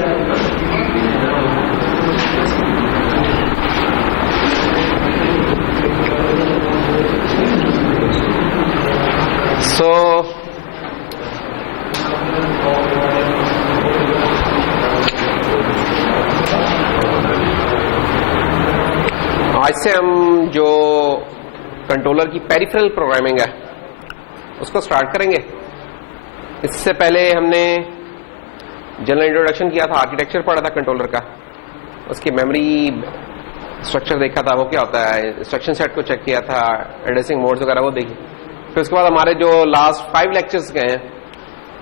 आज से हम जो कंट्रोलर की पेरिफेरल प्रोग्रामिंग है उसको स्टार्ट करेंगे। इससे पहले हमने जनरल इंट्रोडक्शन किया था, आर्किटेक्चर पढ़ा था कंट्रोलर का, उसकी मेमोरी स्ट्रक्चर देखा था, वो क्या होता है, इंस्ट्रक्शन सेट को चेक किया था, एड्रेसिंग मोड्स वगैरह वो देखी। फिर उसके बाद हमारे जो लास्ट 5 लेक्चर्स गए हैं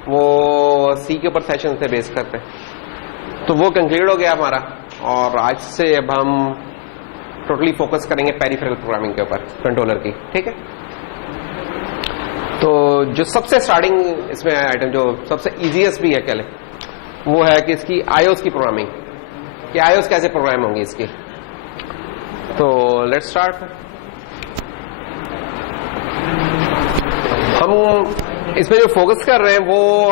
वो सी के ऊपर सेशन थे बेस करते, तो वो कंक्लूड हो गया हमारा। और आज से अब हम टोटली फोकस करेंगे पेरिफेरल प्रोग्रामिंग के ऊपर कंट्रोलर की, ठीक है। तो जो सबसे स्टार्टिंग इसमें आइटम जो सबसे इजीएस्ट भी है कह लें वो है कि इसकी आईओस की प्रोग्रामिंग, कि आईओस कैसे प्रोग्राम होंगी इसकी। तो लेट्स स्टार्ट। हम इसमें जो फोकस कर रहे हैं वो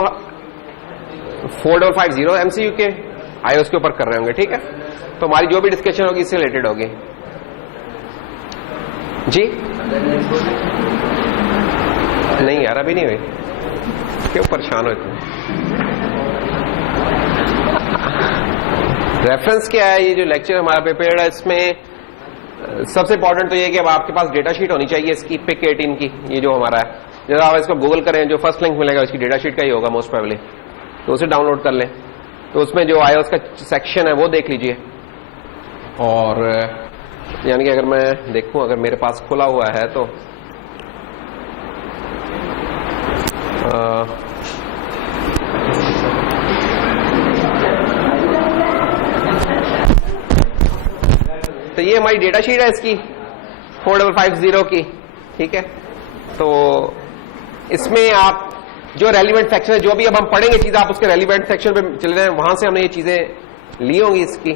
4050 एमसीयू के आईओस के ऊपर कर रहे होंगे, ठीक है। तो हमारी जो भी डिस्कशन होगी इससे रिलेटेड होगी जी। नहीं यार अभी नहीं हुई, क्यों परेशान हो इतने। रेफरेंस क्या है, ये जो लेक्चर हमारा प्रिपेयर्ड है इसमें सबसे इंपॉर्टेंट तो ये कि अब आपके पास डेटा शीट होनी चाहिए इसकी, पिक 18 की, ये जो हमारा है। जब आप इसको गूगल करें जो फर्स्ट लिंक मिलेगा इसकी डेटा शीट का ही होगा मोस्ट प्रोबेबली, तो उसे डाउनलोड कर लें। तो उसमें जो आईओएस का सेक्शन है वो देख लीजिए। और यानी कि अगर मैं देखूं, अगर मेरे पास खुला हुआ है तो ये हमारी डेटा शीट है इसकी 4550 की, ठीक है। तो इसमें आप जो रेलिवेंट सेक्शन है, जो भी अब हम पढ़ेंगे चीजें, आप उसके रेलिवेंट सेक्शन पे चले जाएं, वहां से हमने ये चीजें ली होंगी इसकी।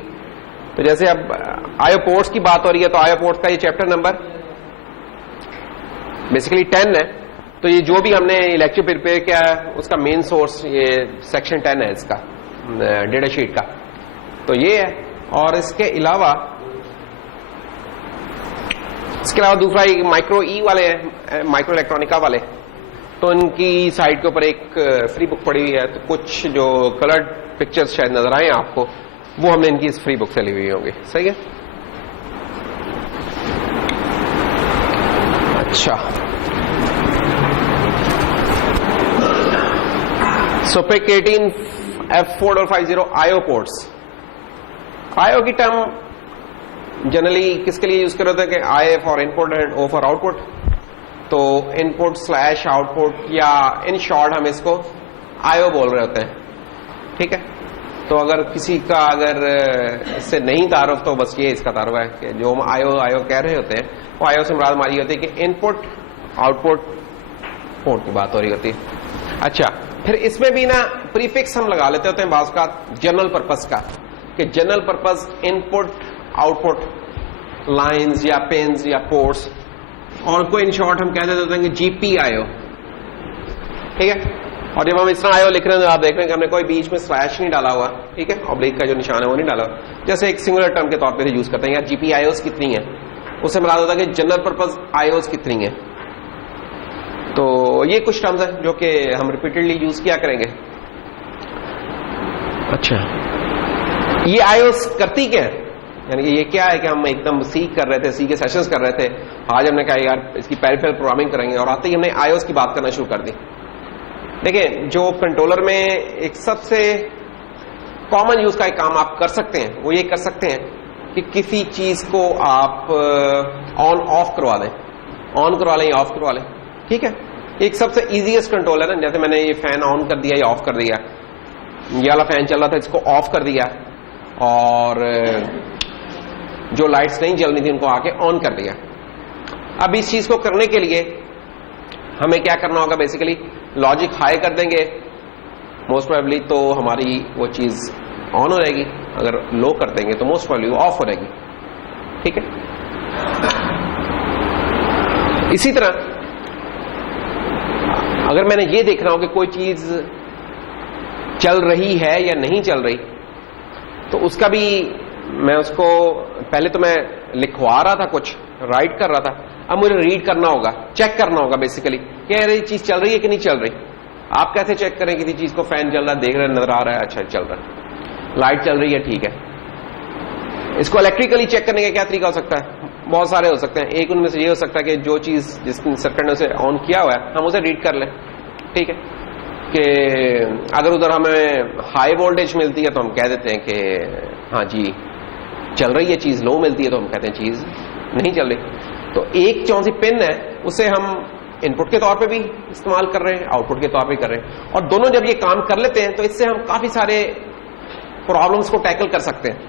तो जैसे अब आईओ पोर्ट्स की बात हो रही है, तो आईओ पोर्ट्स का ये चैप्टर नंबर बेसिकली 10 है। तो ये जो भी हमने लेक्चर प्रिपेयर किया है उसका मेन सोर्स ये सेक्शन 10 है इसका डेटा शीट का, तो ये है। और इसके अलावा दूसरा माइक्रो ई वाले हैं, माइक्रो इलेक्ट्रॉनिका वाले, तो इनकी साइट के ऊपर एक फ्री बुक पड़ी हुई है। तो कुछ जो कलर्ड पिक्चर्स शायद नजर आए आपको, वो हमने इनकी इस फ्री बुक से ली हुई होंगी, सही है। अच्छा, so PIC 18 F4050 IO ports. IO की टर्म जनरली किसके लिए यूज कर रहे होते हैं कि I for input and O for output. तो इनपुट स्लैश आउटपुट, या इन शॉर्ट हम इसको आईओ बोल रहे होते हैं, ठीक है। तो अगर किसी का अगर इससे नहीं तारुफ तो बस ये इसका तारुफ है कि जो हम आईओ कह रहे होते हैं वो आईओ से मुराद हमारी होती है कि इनपुट आउटपुट पोर्ट की बात हो रही होती है। अच्छा, फिर इसमें भी ना प्रीफिक्स हम लगा लेते होते हैं बाज का जनरल पर्पस का, कि general purpose input output lines या पिन्स या पोर्ट्स, और को इन शॉर्ट हम कह देते होते हैं कि जीपीआईओ, ठीक है। और जब हम इस तरह आईओ लिख रहे हैं तो आप देख रहे हैं कि हमने कोई बीच में स्लैश नहीं डाला हुआ, ठीक है, ऑब्लिक का जो निशान है वो नहीं डाला हुआ। जैसे एक सिंगुलर टर्म के तौर पे यूज करते हैं, यार जीपीआईओस कितनी है, उससे मुराद होता है कि जनरल पर्पस आईओस कितनी है। तो ये कुछ टर्म्स है जो कि हम रिपीटेडली यूज किया करेंगे। अच्छा, ये आईओस करती क्या है, यानी कि ये क्या है कि हम एकदम सी कर रहे थे, सी के सेशंस कर रहे थे, आज हमने कहा यार इसकी पेरिफेरल प्रोग्रामिंग करेंगे, और आते ही हमने आईओस की बात करना शुरू कर दी। देखिए, जो कंट्रोलर में एक सबसे कॉमन यूज का एक काम आप कर सकते हैं वो ये कर सकते हैं कि किसी चीज को आप ऑन ऑफ करवा दें, ऑन करवा लें या ऑफ करवा लें, ठीक है। एक सबसे इजीएस्ट कंट्रोलर है, जैसे मैंने ये फैन ऑन कर दिया या ऑफ कर दिया, ये वाला फैन चल रहा था इसको ऑफ कर दिया, और जो लाइट्स नहीं जल रही थी उनको आके ऑन कर दिया। अब इस चीज को करने के लिए हमें क्या करना होगा, बेसिकली लॉजिक हाई कर देंगे मोस्ट प्रोबेबली, तो हमारी वो चीज ऑन हो जाएगी, अगर लो कर देंगे तो मोस्ट प्रोबेबली वो ऑफ हो जाएगी, ठीक है। इसी तरह अगर मैंने ये देखना हो कि कोई चीज चल रही है या नहीं चल रही, तो उसका भी मैं उसको पहले तो मैं लिखवा रहा था, कुछ राइट कर रहा था, अब मुझे रीड करना होगा, चेक करना होगा बेसिकली कि यार ये चीज चल रही है कि नहीं चल रही। आप कैसे चेक करें किसी चीज को? फैन चल रहा है, देख रहे नजर आ रहा है, अच्छा चल रहा है, लाइट चल रही है, ठीक है। इसको इलेक्ट्रिकली चेक करने का क्या तरीका हो सकता है? बहुत सारे हो सकते हैं। एक उनमें से ये हो सकता है कि जो चीज जिस सर्किट ने उसे ऑन किया हुआ है हम उसे रीड कर लें, ठीक है। कि अगर उधर हमें हाई वोल्टेज मिलती है तो हम कह देते हैं कि हाँ जी चल रही है चीज, लो मिलती है तो हम कहते हैं चीज नहीं चल रही। तो एक कौन सी पिन है उसे हम इनपुट के तौर पे भी इस्तेमाल कर रहे हैं, आउटपुट के तौर पे कर रहे हैं, और दोनों जब ये काम कर लेते हैं तो इससे हम काफी सारे प्रॉब्लम्स को टैकल कर सकते हैं।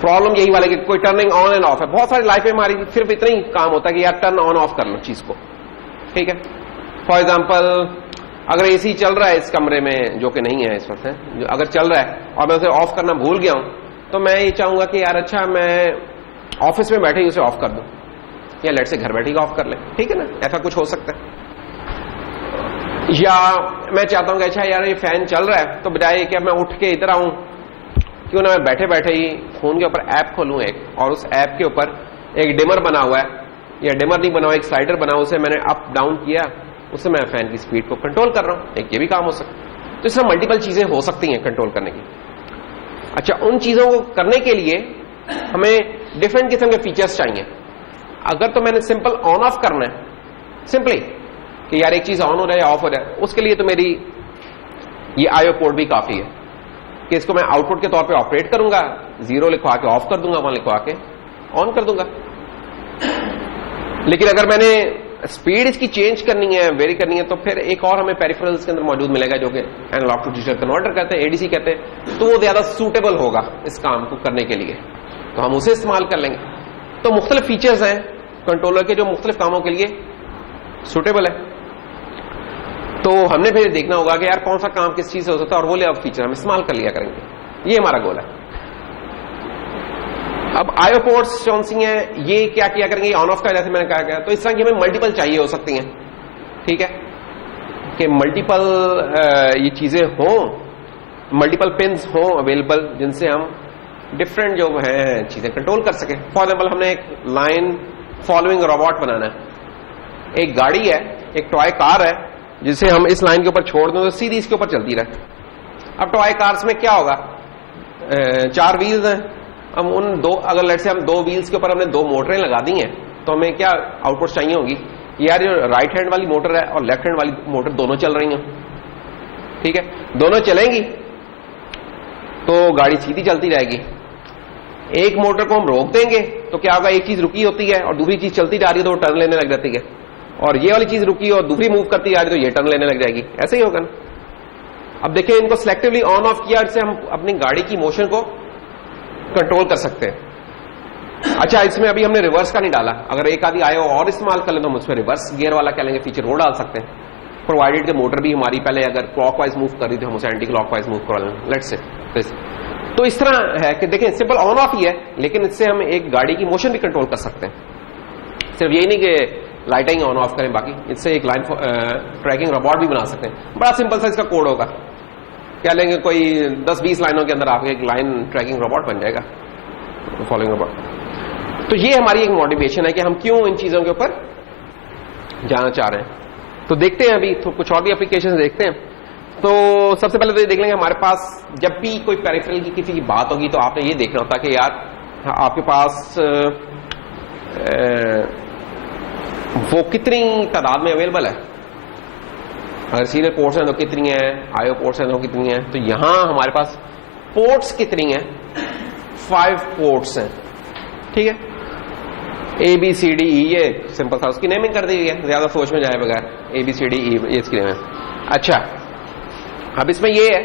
प्रॉब्लम यही वाले कि कोई टर्निंग ऑन एंड ऑफ है, बहुत सारी लाइफ में हमारी सिर्फ इतना ही काम होता है कि यार टर्न ऑन ऑफ कर लो चीज को, ठीक है। फॉर एग्जाम्पल अगर एसी चल रहा है इस कमरे में, जो कि नहीं है इस वक्त है, अगर चल रहा है और मैं उसे ऑफ करना भूल गया हूं, तो मैं ये चाहूंगा कि यार अच्छा मैं ऑफिस में बैठे ही उसे ऑफ कर दूं, या लेट से घर बैठे ही ऑफ कर ले, ठीक है ना, ऐसा कुछ हो सकता है। या मैं चाहता हूं कि अच्छा यार ये फैन चल रहा है, तो बजाय कि मैं उठ के इधर आऊं, क्यों ना मैं बैठे बैठे ही फोन के ऊपर ऐप खोलूं एक, और उस ऐप के ऊपर एक डिमर बना हुआ है, या डिमर नहीं बना हुआ, एक स्लाइडर बना हुआ, उसे मैंने अप डाउन किया, उससे मैं फैन की स्पीड को कंट्रोल कर रहा हूं। एक ये भी काम हो सकता है। तो इसमें मल्टीपल चीजें हो सकती हैं कंट्रोल करने की। अच्छा, उन चीजों को करने के लिए हमें डिफरेंट किस्म के फीचर्स चाहिए। अगर तो मैंने सिंपल ऑन ऑफ करना है, सिंपली कि यार एक चीज ऑन हो जाए या ऑफ हो जाए, उसके लिए तो मेरी ये आईओ पोर्ट भी काफी है कि इसको मैं आउटपुट के तौर पे ऑपरेट करूंगा, 0 लिखवा के ऑफ कर दूंगा, 1 लिखवा के ऑन कर दूंगा। लेकिन अगर मैंने स्पीड इसकी चेंज करनी है, वेरी करनी है, तो फिर एक और हमें पेरिफेरल्स के अंदर मौजूद मिलेगा जो कि एनालॉग टू डिजिटल कन्वर्टर कहते हैं, एडीसी कहते हैं, तो वो ज्यादा सूटेबल होगा इस काम को करने के लिए, तो हम उसे इस्तेमाल कर लेंगे। तो मुख्तलिफ फीचर्स हैं कंट्रोलर के जो मुख्तलिफ कामों के लिए सूटेबल है। तो हमने फिर देखना होगा कि यार कौन सा काम किस चीज से हो सकता है और वो ले फीचर हम इस्तेमाल कर लिया करेंगे, ये हमारा गोल है। अब आईओ पोर्ट्स कौन सी हैं, ये क्या किया करेंगे, ऑन ऑफ का जैसे मैंने कहा गया, तो इस तरह की हमें मल्टीपल चाहिए हो सकती हैं, ठीक है, कि मल्टीपल ये चीजें हों, मल्टीपल पिन्स हों अवेलेबल, जिनसे हम डिफरेंट जो है चीजें कंट्रोल कर सकें। फॉर एग्जाम्पल हमने एक लाइन फॉलोइंग रोबोट बनाना है, एक गाड़ी है, एक टॉय कार है, जिसे हम इस लाइन के ऊपर छोड़ दें तो सीधी इसके ऊपर चलती रहे। अब टॉय कार्स में क्या होगा, 4 व्हील्स हैं, हम उन दो, अगर लेट से हम 2 व्हील्स के ऊपर हमने 2 मोटरें लगा दी हैं, तो हमें क्या आउटपुट चाहिए होगी, यार जो राइट हैंड वाली मोटर है और लेफ्ट हैंड वाली मोटर दोनों चल रही हैं, ठीक है, दोनों चलेंगी तो गाड़ी सीधी चलती रहेगी। एक मोटर को हम रोक देंगे तो क्या होगा, एक चीज रुकी होती है और दूसरी चीज चलती जा रही है तो वो टर्न लेने लग जाती है, और ये वाली चीज रुकी और दूसरी मूव करती जा रही है तो ये टर्न लेने लग जाएगी, ऐसे ही होगा ना। अब देखिए इनको सिलेक्टिवली ऑन ऑफ किया, इससे हम अपनी गाड़ी की मोशन को कंट्रोल कर सकते हैं। अच्छा, इसमें अभी हमने रिवर्स का नहीं डाला, अगर एक आधी आयो और इस्तेमाल कर ले तो हम उसमें रिवर्स गियर वाला कह लेंगे फीचर, वो डाल सकते हैं, प्रोवाइडेड के मोटर भी हमारी पहले अगर क्लॉकवाइज मूव कर रही थी हम उसे एंटी क्लॉकवाइज मूव करा लें, लेट्स से। तो इस तरह है कि देखें सिंपल ऑन ऑफ ही है, लेकिन इससे हम एक गाड़ी की मोशन भी कंट्रोल कर सकते हैं। सिर्फ यही नहीं कि लाइटिंग ऑन ऑफ करें, बाकी इससे एक लाइन ट्रैकिंग रोबोट भी बना सकते हैं। बड़ा सिंपल सा इसका कोड होगा, क्या लेंगे, कोई 10-20 लाइनों के अंदर आपके एक लाइन ट्रैकिंग रोबोट बन जाएगा, फॉलोइंग रोबोट। तो ये हमारी एक मोटिवेशन है कि हम क्यों इन चीजों के ऊपर जाना चाह रहे हैं। तो देखते हैं अभी तो कुछ और भी एप्लीकेशन देखते हैं। तो सबसे पहले तो ये देख लेंगे, हमारे पास जब भी कोई पेरिफेरल की किसी की बात होगी तो आपने ये देखना होता है कि यार आपके पास वो कितनी तादाद में अवेलेबल है, अगर सीरियल पोर्ट्स हैं तो कितनी है, आईओ पोर्ट्स हैं तो कितनी है। तो यहां हमारे पास पोर्ट्स कितनी है, 5 पोर्ट्स हैं, ठीक है, ABCDE, ये सिंपल था, उसकी नेमिंग कर दी गई है, ज्यादा सोच में जाए बगैर, ABCDE ये इसकी नेम है। अच्छा, अब इसमें ये है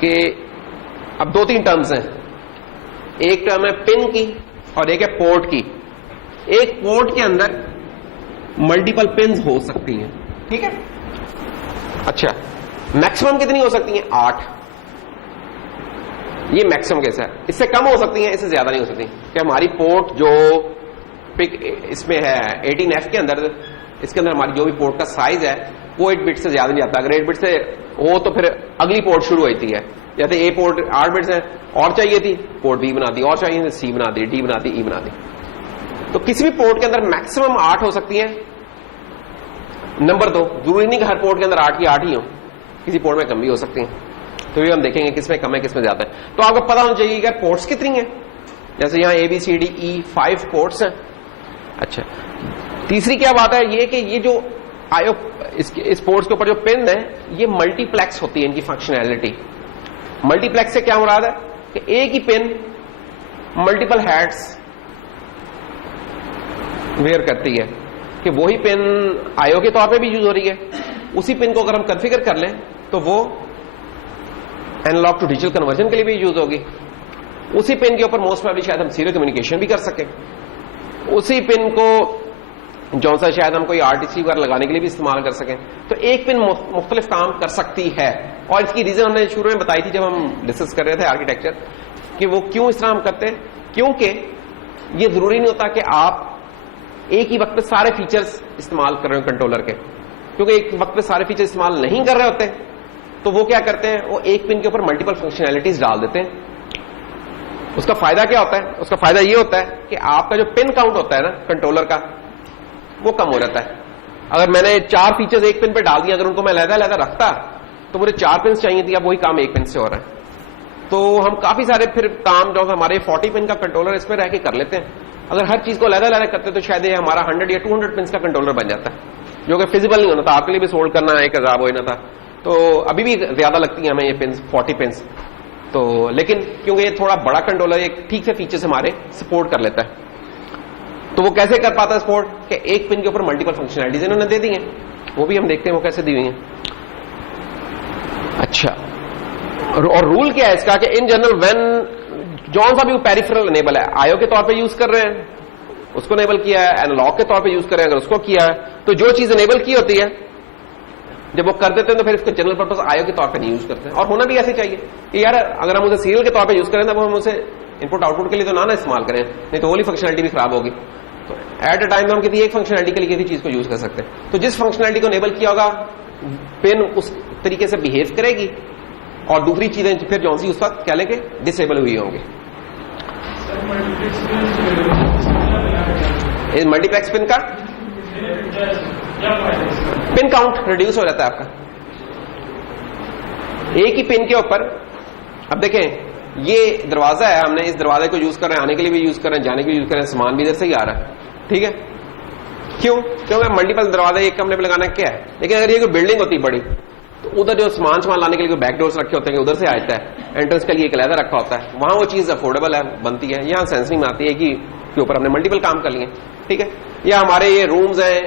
कि अब 2-3 टर्म्स हैं, एक टर्म है पिन की और एक है पोर्ट की। एक पोर्ट के अंदर मल्टीपल पिन्स हो सकती हैं, ठीक है। अच्छा, मैक्सिमम कितनी हो सकती हैं, 8, ये मैक्सिमम केस है। इससे कम हो सकती हैं, इससे ज्यादा नहीं हो सकती, कि हमारी पोर्ट जो पिक इसमें है 18F के अंदर, इसके अंदर हमारी जो भी पोर्ट का साइज है वो 8 बिट से ज्यादा नहीं आता। अगर 8 बिट से वो तो फिर अगली पोर्ट शुरू होती है। जैसे ए पोर्ट 8 बिट्स है, और चाहिए थी पोर्ट बी बना दी, और चाहिए थी सी बना दी, डी बना दी, ई बना दी। तो किसी भी पोर्ट के अंदर मैक्सिमम 8 हो सकती है। नंबर 2, जरूरी नहीं कि हर पोर्ट के अंदर 8 की 8 ही हो, किसी पोर्ट में कम भी हो सकती है। तो ये हम देखेंगे किसमें कम है किसमें ज्यादा है। तो आपको पता होना चाहिए कि पोर्ट्स कितनी है। जैसे यहां A B C D E 5 ports हैं। अच्छा, तीसरी क्या बात है ये कि ये जो आयो इस पोर्ट्स के ऊपर जो पिन है ये मल्टीप्लेक्स होती है इनकी फंक्शनैलिटी। मल्टीप्लेक्स से क्या मुराद है कि एक ही पिन मल्टीपल हैट्स वेयर करती है, कि वही पिन आयो के तौर पे भी यूज हो रही है। उसी पिन को अगर हम कॉन्फ़िगर कर लें तो वो एनालॉग टू डिजिटल कन्वर्जन के लिए भी यूज होगी। उसी पिन के ऊपर मोस्ट प्रोबेबली शायद हम सीरियल कम्युनिकेशन भी कर सकें। उसी पिन को जो सा शायद हम कोई आरटीसी वगैरह लगाने के लिए भी इस्तेमाल कर सकें। तो एक पिन मुख्तलिफ काम कर सकती है। और इसकी रीजन हमने शुरू में बताई थी जब हम डिस्कस कर रहे थे आर्किटेक्चर, कि वो क्यों इस तरह हम करते हैं। क्योंकि ये जरूरी नहीं होता कि आप एक ही वक्त पे सारे फीचर्स इस्तेमाल कर रहे हो कंट्रोलर के, क्योंकि एक वक्त पे सारे फीचर इस्तेमाल नहीं कर रहे होते। तो वो क्या करते हैं, वो एक पिन के ऊपर मल्टीपल फंक्शनैलिटीज डाल देते हैं। उसका फायदा क्या होता है, उसका फायदा ये होता है कि आपका जो पिन काउंट होता है ना कंट्रोलर का, वो कम हो जाता है। अगर मैंने 4 फीचर्स एक पिन पे डाल दिया, अगर उनको मैं अलग-अलग रखता तो मुझे 4 पिन चाहिए थी, अब वही काम एक पिन से हो रहा है। तो हम काफी सारे फिर काम जो हमारे 40 पिन का कंट्रोलर इस पर रह के कर लेते हैं। अगर हर चीज को अलग-अलग करते तो शायद ये हमारा 100 या 200 पिन का कंट्रोलर बन जाता है, जो कि फिजिबल नहीं होना था, आपके लिए भी सोल्ड करना एक अजाब होना था। तो अभी भी ज्यादा लगती है हमें ये पिन 40 पिन। तो लेकिन क्योंकि ये थोड़ा बड़ा कंट्रोलर एक ठीक से फीचर्स हमारे सपोर्ट कर लेता है। तो वो कैसे कर पाता है सपोर्ट, कि एक पिन के ऊपर मल्टीपल फंक्शनैलिटीज इन्होंने दे दी है, वो भी हम देखते हैं वो कैसे दी हुई है। अच्छा, और रूल क्या है इसका कि इन जनरल व्हेन जौन सा भी पेरिफेरल इनेबल है, आईओ के तौर पे यूज कर रहे हैं उसको इनेबल किया है, एनालॉग के तौर पे यूज कर रहे हैं अगर उसको किया है, तो जो चीज इनेबल की होती है जब वो कर देते हैं तो फिर इसको जनरल पर्पस आईओ के तौर पे नहीं यूज करते हैं। और होना भी ऐसे चाहिए कि यार अगर हम उसे सीरियल के तौर पे यूज करें तो हम उसे इनपुट आउटपुट के लिए तो ना इस्तेमाल करें, नहीं तो वाली फंक्शनैलिटी भी खराब होगी। तो एट अ टाइम में हम किसी एक फंक्शनैलिटी के लिए किसी चीज को यूज कर सकते हैं। तो जिस फंक्शनैलिटी को इनेबल किया होगा पिन उस तरीके से बिहेव करेगी, और दूसरी चीजें फिर जो सी उस वक्त क्या लेंगे डिसेबल हुई होंगी। मल्टीप्लेक्स पिन का पिन काउंट रिड्यूस हो जाता है आपका एक ही पिन के ऊपर। अब देखें ये दरवाजा है, हमने इस दरवाजे को यूज कर रहे हैं, आने के लिए भी यूज कर रहे हैं, जाने के लिए यूज कर रहे हैं, सामान भी इधर से ही आ रहा है, ठीक है। क्यों, क्योंकि मल्टीपल दरवाजे एक कमरे में लगाना क्या है। लेकिन अगर ये कोई बिल्डिंग होती बड़ी तो उधर जो सामान लाने के लिए बैक डोर्स रखे होते हैं उधर से आता है, एंट्रेंस के लिए एक अलग रखा होता है, वहां वो चीज अफोर्डेबल है बनती है। यहाँ सेंसिंग में आती है कि के ऊपर हमने मल्टीपल काम कर लिए, ठीक है। या हमारे ये रूम्स हैं,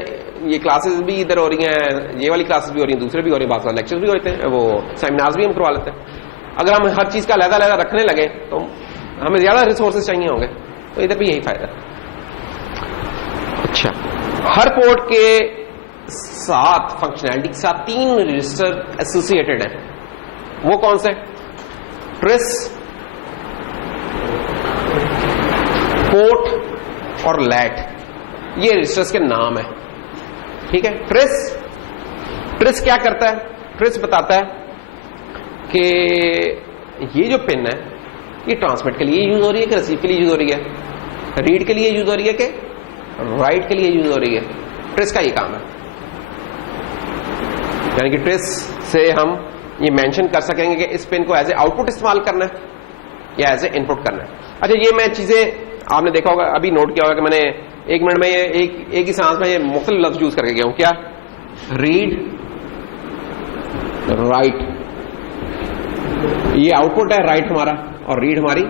ये क्लासेस भी इधर हो रही हैं, ये वाली क्लासेस भी हो रही हैं, दूसरे भी हो रही हैं, बाकी लेक्चर्स भी होते हैं, वो सेमिनार्स भी हम करवा लेते हैं। अगर हम हर चीज का अलग-अलग रखने लगे तो हमें ज्यादा रिसोर्सेज चाहिए होंगे, तो इधर भी यही फायदा। अच्छा, हर पोर्ट के साथ फंक्शनैलिटी के साथ 3 रजिस्टर एसोसिएटेड है। वो कौन से, ट्रेस, पोर्ट और लैट, ये रजिस्टर्स के नाम है, ठीक है। ट्रेस क्या करता है, ट्रेस बताता है कि ये जो पिन है ये ट्रांसमिट के लिए यूज हो रही है कि रिसीव के लिए यूज हो रही है, रीड के लिए यूज हो रही है कि राइट के लिए यूज हो रही है। ट्रेस का ये काम है, यानी कि ट्रेस से हम ये मेंशन कर सकेंगे कि इस पिन को एज ए आउटपुट इस्तेमाल करना है या एज ए इनपुट करना है। अच्छा, ये मैं चीजें आपने देखा होगा, अभी नोट किया होगा कि मैंने 1 मिनट में ये एक ही सांस में ये मुख्तलिफ लफ्ज यूज करके गया हूं। क्या, रीड, राइट, ये आउटपुट है राइट हमारा, और रीड हमारी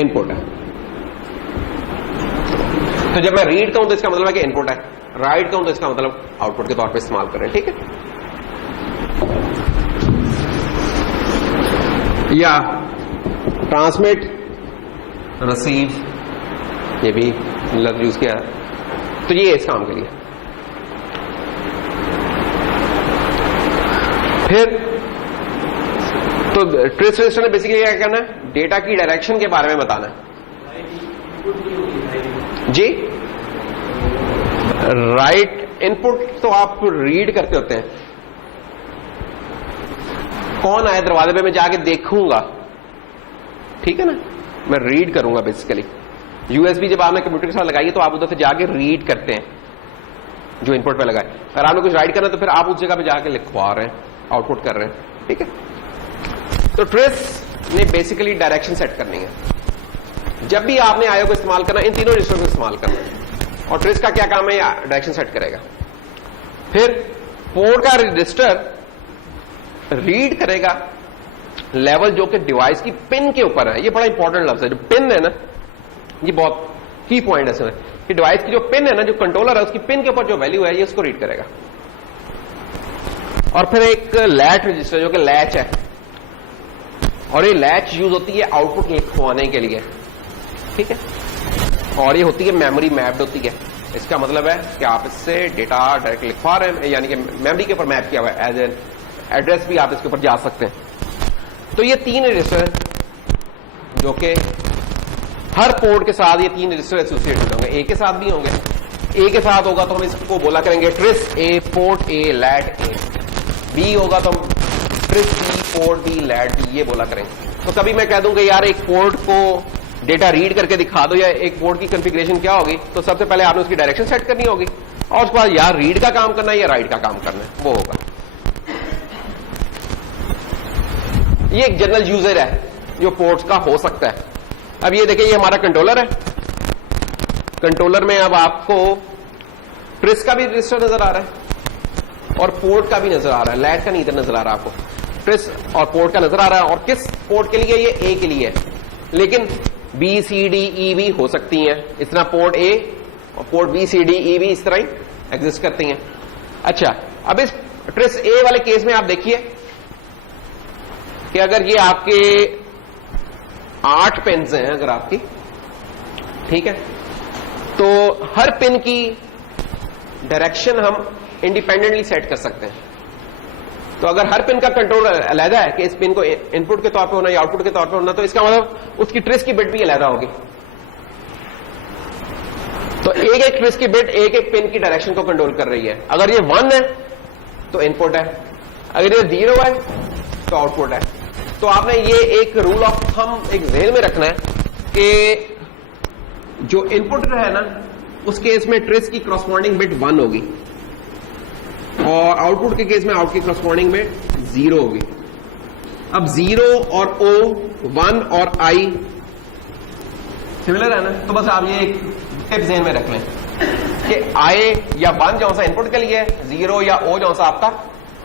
इनपुट है। तो जब मैं रीड कहूं तो इसका मतलब है कि इनपुट है, राइट कहूं तो इसका मतलब आउटपुट के तौर पे इस्तेमाल कर रहे हैं, ठीक है। या ट्रांसमिट, रिसीव, ये भी लफ्ज यूज किया, तो ये इस काम के लिए। फिर तो ट्रेस रजिस्टर ने बेसिकली क्या करना है, डेटा की डायरेक्शन के बारे में बताना है जी। राइट इनपुट तो आप रीड करते होते हैं, कौन आया दरवाजे पे, मैं जाके देखूंगा, ठीक है ना, मैं रीड करूंगा बेसिकली। यूएसबी जब आपने कंप्यूटर के साथ लगाई है तो आप उधर से जाके रीड करते हैं जो इनपुट पे लगाए। अगर आपने कुछ राइट करना तो फिर आप उस जगह पे जाके लिखवा रहे हैं, आउटपुट कर रहे हैं, ठीक है। तो ट्रेस ने बेसिकली डायरेक्शन सेट करनी है। जब भी आपने आईओ को इस्तेमाल करना, इन तीनों रजिस्टरों को इस्तेमाल करना है। और ट्रेस का क्या काम है, डायरेक्शन सेट करेगा। फिर पोर्ट का रजिस्टर रीड करेगा लेवल जो कि डिवाइस की पिन के ऊपर है। ये बड़ा इंपॉर्टेंट लफ्ज है, जो पिन है ना, ये बहुत की पॉइंट है इसमें कि डिवाइस की जो पिन है ना, जो कंट्रोलर है, उसकी पिन के ऊपर जो वैल्यू है ये उसको रीड करेगा। और फिर एक लैच रजिस्टर जो कि लैच है, और ये लैच यूज होती है आउटपुट लिखवाने के लिए, ठीक है। और ये होती है मेमोरी मैप्ड होती है। इसका मतलब है कि आप इससे डेटा डायरेक्ट लिखवा रहे हैं, यानी कि मेमोरी के ऊपर मैप किया हुआ है, एज एन एड्रेस भी आप इसके ऊपर जा सकते हैं। तो ये 3 रजिस्टर जो कि हर पोर्ट के साथ ये 3 रजिस्टर एसोसिएटेड होंगे। ए के साथ भी होंगे, ए के साथ होगा तो हम इसको बोला करेंगे tris A port A light A. B होगा तो हम tris B port B lat B ये बोला करेंगे। तो कभी मैं कह दूंगा यार एक पोर्ट को डेटा रीड करके दिखा दो या एक पोर्ट की कॉन्फ़िगरेशन क्या होगी, तो सबसे पहले आपने उसकी डायरेक्शन सेट करनी होगी और उसके बाद यार रीड का काम करना है या राइट का काम करना है, वो होगा। ये एक जनरल यूजर है जो पोर्ट्स का हो सकता है। अब ये देखिए, ये हमारा कंट्रोलर है। कंट्रोलर में अब आपको ट्रिस का भी रजिस्टर नजर आ रहा है और पोर्ट का भी नजर आ रहा है, लैट का नहीं इधर नजर आ रहा आपको, ट्रिस और पोर्ट का नजर आ रहा है। और किस पोर्ट के लिए, ये ए के लिए है, लेकिन बी सी डी ई भी हो सकती हैं। इस तरह पोर्ट ए और port B C D E भी इस तरह ही एग्जिस्ट करती हैं। अच्छा, अब इस ट्रिस ए वाले केस में आप देखिए कि अगर ये आपके 8 पिन्स हैं अगर आपकी, ठीक है, तो हर पिन की डायरेक्शन हम इंडिपेंडेंटली सेट कर सकते हैं। तो अगर हर पिन का कंट्रोल अलग है कि इस पिन को इनपुट के तौर पे होना या आउटपुट के तौर पे होना, तो इसका मतलब उसकी ट्रिस की बिट भी अलग होगी। तो एक एक ट्रिस की बिट एक एक पिन की डायरेक्शन को कंट्रोल कर रही है। अगर ये 1 है तो इनपुट है, अगर ये 0 है तो आउटपुट है। तो आपने ये एक रूल ऑफ थंब एक ज़हन में रखना है कि जो इनपुट है ना, उस केस में ट्रिस की करस्पॉन्डिंग बिट 1 होगी और आउटपुट के केस में आउट की करस्पॉन्डिंग बिट 0 होगी। अब 0 और O, 1 और I सिमिलर है ना, तो बस आप ये एक टिप ज़हन में रख लें कि I या 1 जो सा इनपुट के लिए है, 0 या O जो सा आपका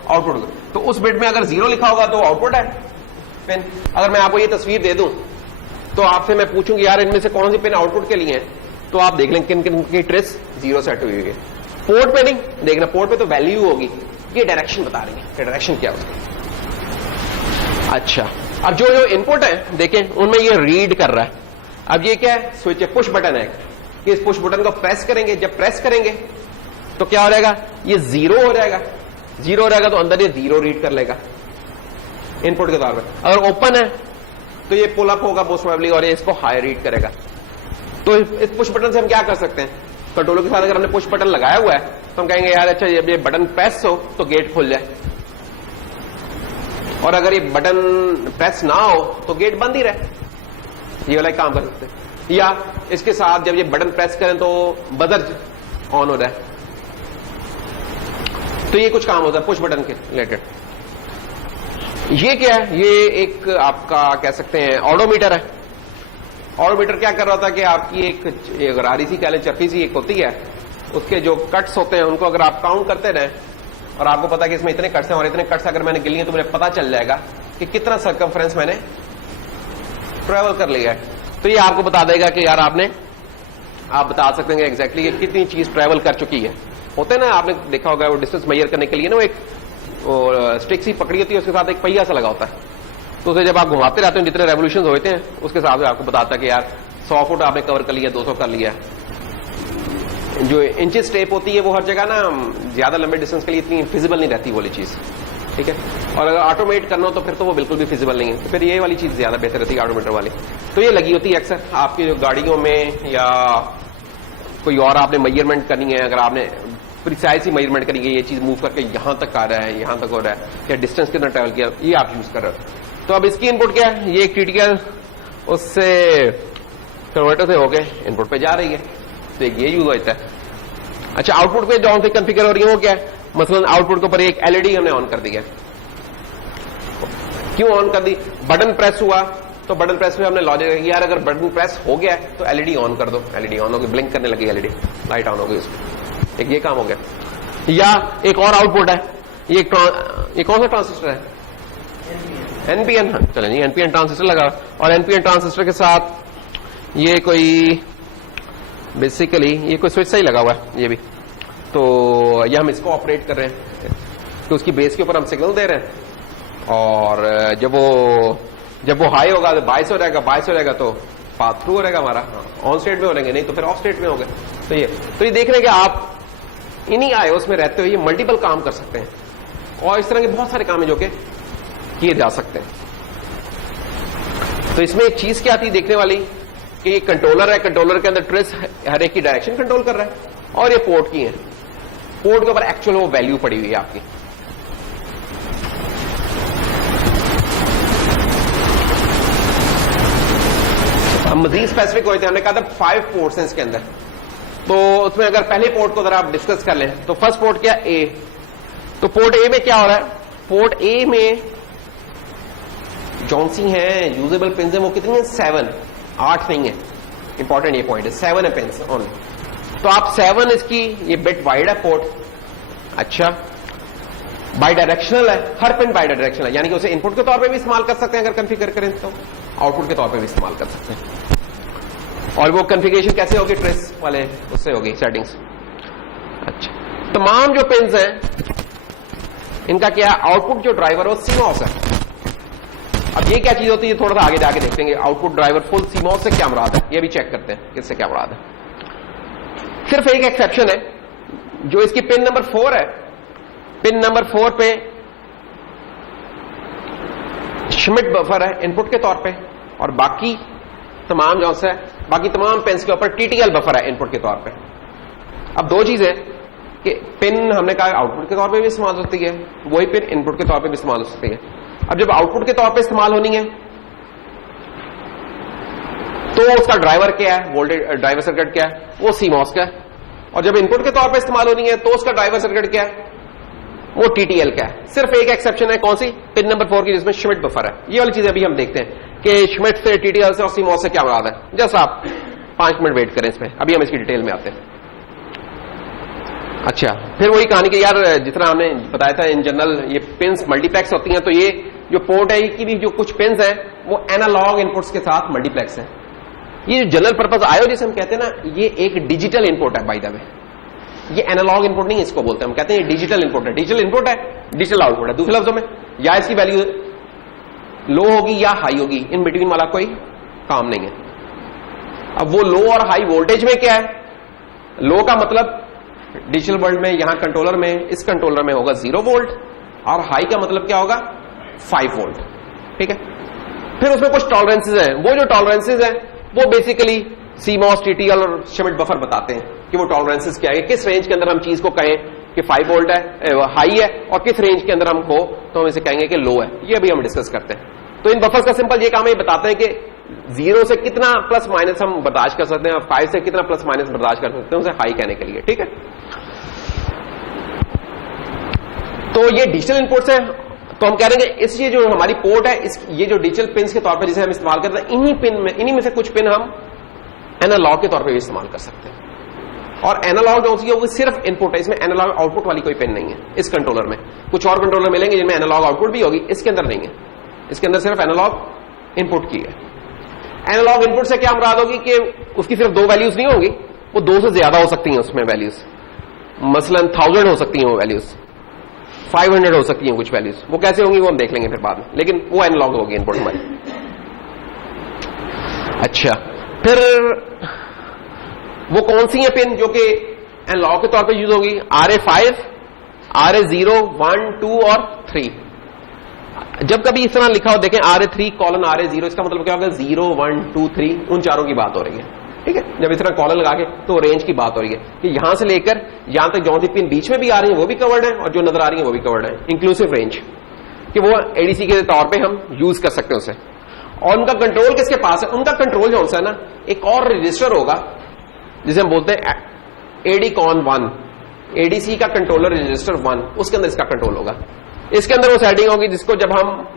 आउटपुट, तो उस बिट में अगर 0 लिखा होगा तो आउटपुट है पिन। अगर मैं आपको ये तस्वीर दे दूं तो आपसे मैं पूछूंगी यार इनमें से कौन सी पिन आउटपुट के लिए है, तो आप देख लें किन किन की ट्रेस 0 सेट हुई है। पोर्ट पे नहीं देखना, पोर्ट पे तो वैल्यू होगी, ये डायरेक्शन बता रही है, डायरेक्शन क्या होगी। अच्छा, अब जो जो इनपुट है देखें उनमें ये रीड कर रहा है। अब ये क्या है, स्विच है, पुश बटन है कि इस पुश बटन को प्रेस करेंगे, जब प्रेस करेंगे तो क्या हो जाएगा, ये 0 हो जाएगा। 0 हो जाएगा तो अंदर ये 0 रीड कर लेगा इनपुट के तौर पर। अगर ओपन है तो ये पुल अप होगा मोस्ट प्रोबेबली और ये इसको हाई रीड करेगा। तो इस पुश बटन से हम क्या कर सकते हैं, कंट्रोलर के साथ अगर हमने पुश बटन लगाया हुआ है तो हम कहेंगे यार अच्छा ये बटन प्रेस हो तो गेट खुल जाए, और अगर ये बटन प्रेस ना हो तो गेट बंद ही रहे। ये वाला काम कर सकते हैं। या इसके साथ जब ये बटन प्रेस करें तो बजर ऑन हो जाए। तो ये कुछ काम होता है पुश बटन के रिलेटेड। ये क्या है, ये एक आपका कह सकते हैं ऑडोमीटर है। ऑडोमीटर क्या कर रहा था कि आपकी एक गरारी सी कह लें, चरखी सी एक होती है, उसके जो कट्स होते हैं उनको अगर आप काउंट करते रहे और आपको पता कि इसमें इतने कट्स हैं और इतने कट्स अगर मैंने गिन लिए तो मुझे पता चल जाएगा कि कितना सर्कमफ्रेंस मैंने ट्रेवल कर लिया है। तो ये आपको बता देगा कि यार आप बता सकते हैं एग्जैक्टली कि कितनी चीज ट्रेवल कर चुकी है। होते हैं ना, आपने देखा होगा वो डिस्टेंस मेजर करने के लिए ना वो एक स्टिक सी पकड़ी होती है, उसके साथ एक पहिया सा लगा होता है, तो उसे जब आप घुमाते रहते हैं जितने रेवोल्यूशन होते हैं उसके हिसाब से आपको बताता है कि यार 100 फुट आपने कवर कर लिया, 200 कर लिया। जो इंचेस टेप होती है वो हर जगह ना ज्यादा लंबे डिस्टेंस के लिए इतनी फिजिबल नहीं रहती वाली चीज, ठीक है। और अगर ऑटोमेट करना हो तो फिर तो वो बिल्कुल भी फिजिबल नहीं है, तो फिर ये वाली चीज ज्यादा बेहतर रहती है ऑटोमीटर वाली। तो ये लगी होती है अक्सर आपकी जो गाड़ियों में, या कोई और आपने मेजरमेंट करनी है, अगर आपने प्रिसाइज ही मेजरमेंट करेंगे, ये चीज मूव करके यहां तक आ रहा है, यहां तक हो रहा है, या डिस्टेंस कितना ट्रेवल किया, ये आप यूज कर रहे हो। तो अब इसकी इनपुट क्या है, ये एक टीटीएल उससे कन्वर्टर से होके इनपुट पे जा रही है, तो एक ये यूज होता है। अच्छा, आउटपुट पे जो से कॉन्फ़िगर हो रही है वो क्या है, मसलन आउटपुट के ऊपर एक एलईडी हमने ऑन कर दिया। क्यों ऑन कर दी, बटन प्रेस हुआ तो बटन प्रेस में हमने लॉजिक है यार अगर बटन प्रेस हो गया तो एलईडी ऑन कर दो, एलईडी ऑन होगी, ब्लिंक करने लगी एलईडी, लाइट ऑन हो गई उसकी, एक ये काम हो गया। या एक और आउटपुट है, ये कौन सा ट्रांजिस्टर है, एनपीएन, हाँ चले नहीं, एनपीएन ट्रांजिस्टर लगा, और एनपीएन ट्रांजिस्टर के साथ ये कोई बेसिकली ये कोई स्विच सही लगा हुआ है ये भी, तो ये हम इसको ऑपरेट कर रहे हैं, तो उसकी बेस के ऊपर हम सिग्नल दे रहे हैं, और जब वो हाई होगा तो बायस हो जाएगा, बायस हो जाएगा तो पाथ थ्रू हो जाएगा हमारा, ऑन स्टेट में हो जाएंगे, नहीं तो फिर ऑफ स्टेट में हो गए। तो ये देख रहे हैं कि आप इन्हीं आईओस में रहते हुए ये मल्टीपल काम कर सकते हैं, और इस तरह के बहुत सारे काम है जो कि किए जा सकते हैं। तो इसमें एक चीज क्या आती देखने वाली कि ये कंट्रोलर है, कंट्रोलर के अंदर ट्रेस हर एक की डायरेक्शन कंट्रोल कर रहा है, और ये पोर्ट की है, पोर्ट के ऊपर एक्चुअल वो वैल्यू पड़ी हुई है आपकी। हम मजीद स्पेसिफिक होते हैं, हमने कहा था 5 पोर्ट्स हैं इसके अंदर, तो उसमें अगर पहले पोर्ट को जरा आप डिस्कस कर लें तो फर्स्ट पोर्ट क्या, ए। तो पोर्ट ए में क्या हो रहा है, पोर्ट ए में जौन सी है यूजेबल पिन है वो कितनी है, 7, 8 नहीं है, इंपॉर्टेंट ये पॉइंट है, 7 है पिन ओनली। तो आप 7 इसकी, ये बिट वाइड है पोर्ट, अच्छा बाई डायरेक्शनल है, हर पिन बाई डायरेक्शनल है, यानी कि उसे इनपुट के तौर पे भी इस्तेमाल कर सकते हैं अगर कॉन्फ़िगर करें तो, आउटपुट के तौर पे भी इस्तेमाल कर सकते हैं। और वो कॉन्फ़िगरेशन कैसे होगी, ट्रेस वाले उससे होगी सेटिंग्स। अच्छा, तमाम जो पिन्स हैं इनका क्या, आउटपुट जो ड्राइवर है वो सीमॉस है। अब ये क्या चीज होती है, थोड़ा सा आगे जाके देखेंगे, आउटपुट ड्राइवर फुल सीमॉस से क्या मुराद है, ये भी चेक करते हैं किससे क्या मुराद है। सिर्फ एक एक्सेप्शन है, जो इसकी पिन नंबर 4 है, पिन नंबर 4 पे श्मिट बफर है इनपुट के तौर पे, और बाकी तमाम जो है बाकी तमाम पिन्स के ऊपर टीटीएल बफर है इनपुट के तौर पे। अब दो चीजें कि पिन हमने कहा आउटपुट के तौर पे भी इस्तेमाल होती है, वही पिन इनपुट के तौर पे भी इस्तेमाल हो सकती है। अब जब आउटपुट के तौर पे इस्तेमाल होनी है तो उसका ड्राइवर क्या है, वोल्टेज ड्राइवर सर्किट क्या है, वो सीमॉस का है, और जब इनपुट के तौर पे इस्तेमाल होनी है तो उसका ड्राइवर सर्किट क्या है, वो टीटीएल का है। सिर्फ एक एक्सेप्शन है, कौन सी, पिन नंबर 4 की, जिसमें श्मिट बफर है। ये वाली चीजें अभी हम देखते हैं कि श्मिट से, टीटीएल से और सीमॉस से क्या मुराद है। जस्ट आप 5 मिनट वेट करें इसमें, अभी हम इसकी डिटेल में आते हैं। अच्छा, फिर वही कहानी कि यार जितना हमने बताया था इन जनरल ये पिन्स मल्टीप्लेक्स होती हैं, तो ये जो पोर्ट है की भी जो कुछ पिन्स है वो एनालॉग इनपुट्स के साथ मल्टीप्लेक्स है। ये जो जनरल पर्पज आयो जिसे हम कहते हैं ना, ये एक डिजिटल इनपुट है बाय द वे, ये एनालॉग इनपुट नहीं इसको बोलते, हम कहते हैं डिजिटल इनपुट है। डिजिटल इनपुट है, डिजिटल आउटपुट है। दूसरे लफ्जों में या इसकी वैल्यू लो होगी या हाई होगी, इन बिटवीन वाला कोई काम नहीं है। अब वो लो और हाई वोल्टेज में क्या है, लो का मतलब डिजिटल वर्ल्ड में, यहां कंट्रोलर में, इस कंट्रोलर में होगा 0 वोल्ट, और हाई का मतलब क्या होगा 5 वोल्ट, ठीक है। फिर उसमें कुछ टॉलरेंसेज हैं, वो जो टॉलरेंसेज हैं वो बेसिकली सीमॉस, टीटीएल और श्मिट बफर बताते हैं कि वो टॉलरेंसेज क्या है, किस रेंज के अंदर हम चीज को कहें कि 5 वोल्ट है, हाई है, और किस रेंज के अंदर हम को तो हम इसे कहेंगे कि लो है। ये अभी हम डिस्कस करते हैं। तो इन बफर्स का सिंपल ये काम है, बताते हैं कि 0 से कितना प्लस माइनस हम बर्दाश्त कर सकते हैं, और 5 से कितना प्लस माइनस बर्दाश्त कर सकते हैं, उसे हाई कहने के लिए, ठीक है। तो ये डिजिटल इनपुट्स है, तो हम कह रहे हैं इस ये जो हमारी पोर्ट है, ये जो डिजिटल पिन के तौर पर जिसे हम इस्तेमाल करते हैं, इन्हीं में से कुछ पिन हम एनालॉग के तौर पर भी इस्तेमाल कर सकते हैं। और एनालॉग जो होगी वो सिर्फ इनपुट है, इसमें एनालॉग आउटपुट वाली कोई पिन नहीं है इस कंट्रोलर में। कुछ और कंट्रोलर मिलेंगे जिनमें एनालॉग आउटपुट भी होगी, इसके अंदर नहीं है, इसके अंदर सिर्फ एनालॉग इनपुट की है। एनालॉग इनपुट से क्या मुराद होगी कि उसकी सिर्फ 2 वैल्यूज नहीं होंगी, वो 2 से ज्यादा हो सकती हैं उसमें वैल्यूज, मसलन 1000 हो सकती हैं वो वैल्यूज, 500 हो सकती हैं कुछ वैल्यूज। वो कैसे होंगी वो हम देख लेंगे फिर बाद में, लेकिन वो एनालॉग होगी इनपुट हमारी। अच्छा, फिर वो कौन सी है पिन जो कि एनालॉग के तौर पे यूज होगी, RA5, RA0, 1, 2 और 3। जब कभी इस तरह लिखा हो देखें RA3:RA0, इसका मतलब क्या होगा 0, 1, 2, 3, उन चारों की बात हो रही है। ठीक है, जब इस तरह कॉलर लगा के, तो रेंज की बात हो रही है कि यहां से लेकर यहां तक जो सी पिन बीच में भी आ रही है वो भी कवर्ड है और जो नजर आ रही है वो भी कवर्ड है, इंक्लूसिव रेंज, कि वो एडीसी के तौर पे हम यूज कर सकते हैं उसे। और उनका कंट्रोल किसके पास है? उनका कंट्रोल जो है ना, एक और रजिस्टर होगा जिसे हम बोलते हैं एडीकॉन 1, एडीसी का कंट्रोलर रजिस्टर 1, उसके अंदर इसका कंट्रोल होगा। इसके अंदर वो सेटिंग होगी जिसको जब हम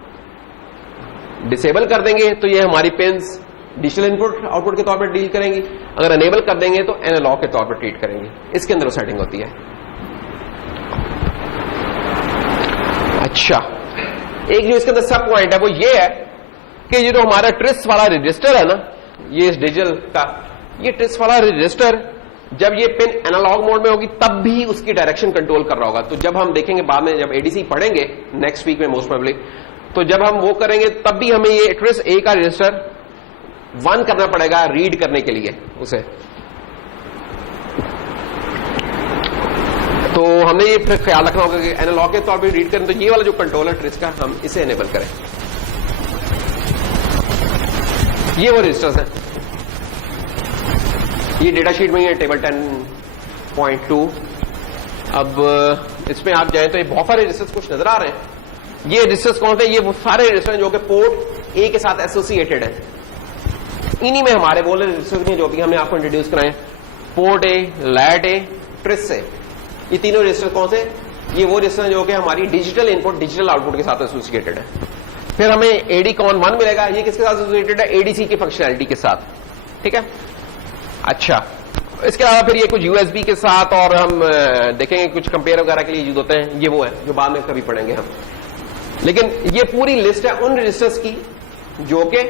डिसेबल कर देंगे तो ये हमारी पिन्स डिजिटल इनपुट आउटपुट के तौर पर डील करेंगी, अगर अनेबल कर देंगे तो एनालॉग के तौर पर ट्रीट करेंगे। इसके अंदर वो सेटिंग होती है। अच्छा, एक जो इसके अंदर सब पॉइंट है वो ये है कि ये जो हमारा ट्रिस वाला रजिस्टर है ना, ये इस डिजिटल का, ये ट्रिस वाला रजिस्टर जब ये पिन एनालॉग मोड में होगी तब भी उसकी डायरेक्शन कंट्रोल कर रहा होगा। तो जब हम देखेंगे बाद में, जब एडीसी पढ़ेंगे नेक्स्ट वीक में मोस्ट प्रोबेबली, तो जब हम वो करेंगे तब भी हमें ये ट्रिस ए का रजिस्टर 1 करना पड़ेगा रीड करने के लिए उसे। तो हमने ये फिर ख्याल रखना होगा कि एनालॉग के तौर पर रीड करें तो ये वाला जो कंट्रोलर ट्रिस का, हम इसे एनेबल करें। ये वो रजिस्टर्स हैं, ये डेटा शीट में है टेबल 10.2। अब इसमें आप जाएं तो ये बहुत सारे रजिस्टर्स कुछ नजर आ रहे हैं। ये रजिस्टर्स कौन से? ये वो सारे रजिस्टर जो कि पोर्ट ए के साथ एसोसिएटेड है। इन्हीं में हमारे वो रजिस्टर्स में जो भी हमने आपको इंट्रोड्यूस कराए, port A, light A, TRIS A, ये तीनों रजिस्टर कौन से? ये वो रजिस्टर जो कि हमारी डिजिटल इनपुट डिजिटल आउटपुट के साथ एसोसिएटेड है। फिर हमें एडीकॉन 1 मिलेगा, ये किसके साथ एसोसिएटेड है? एडीसी की फंक्शनैलिटी के साथ। ठीक है, अच्छा, इसके अलावा फिर ये कुछ यूएसबी के साथ, और हम देखेंगे कुछ कंपेयर वगैरह के लिए यूज होते हैं, ये वो है जो बाद में कभी पढ़ेंगे हम। लेकिन ये पूरी लिस्ट है उन रजिस्टर्स की जो कि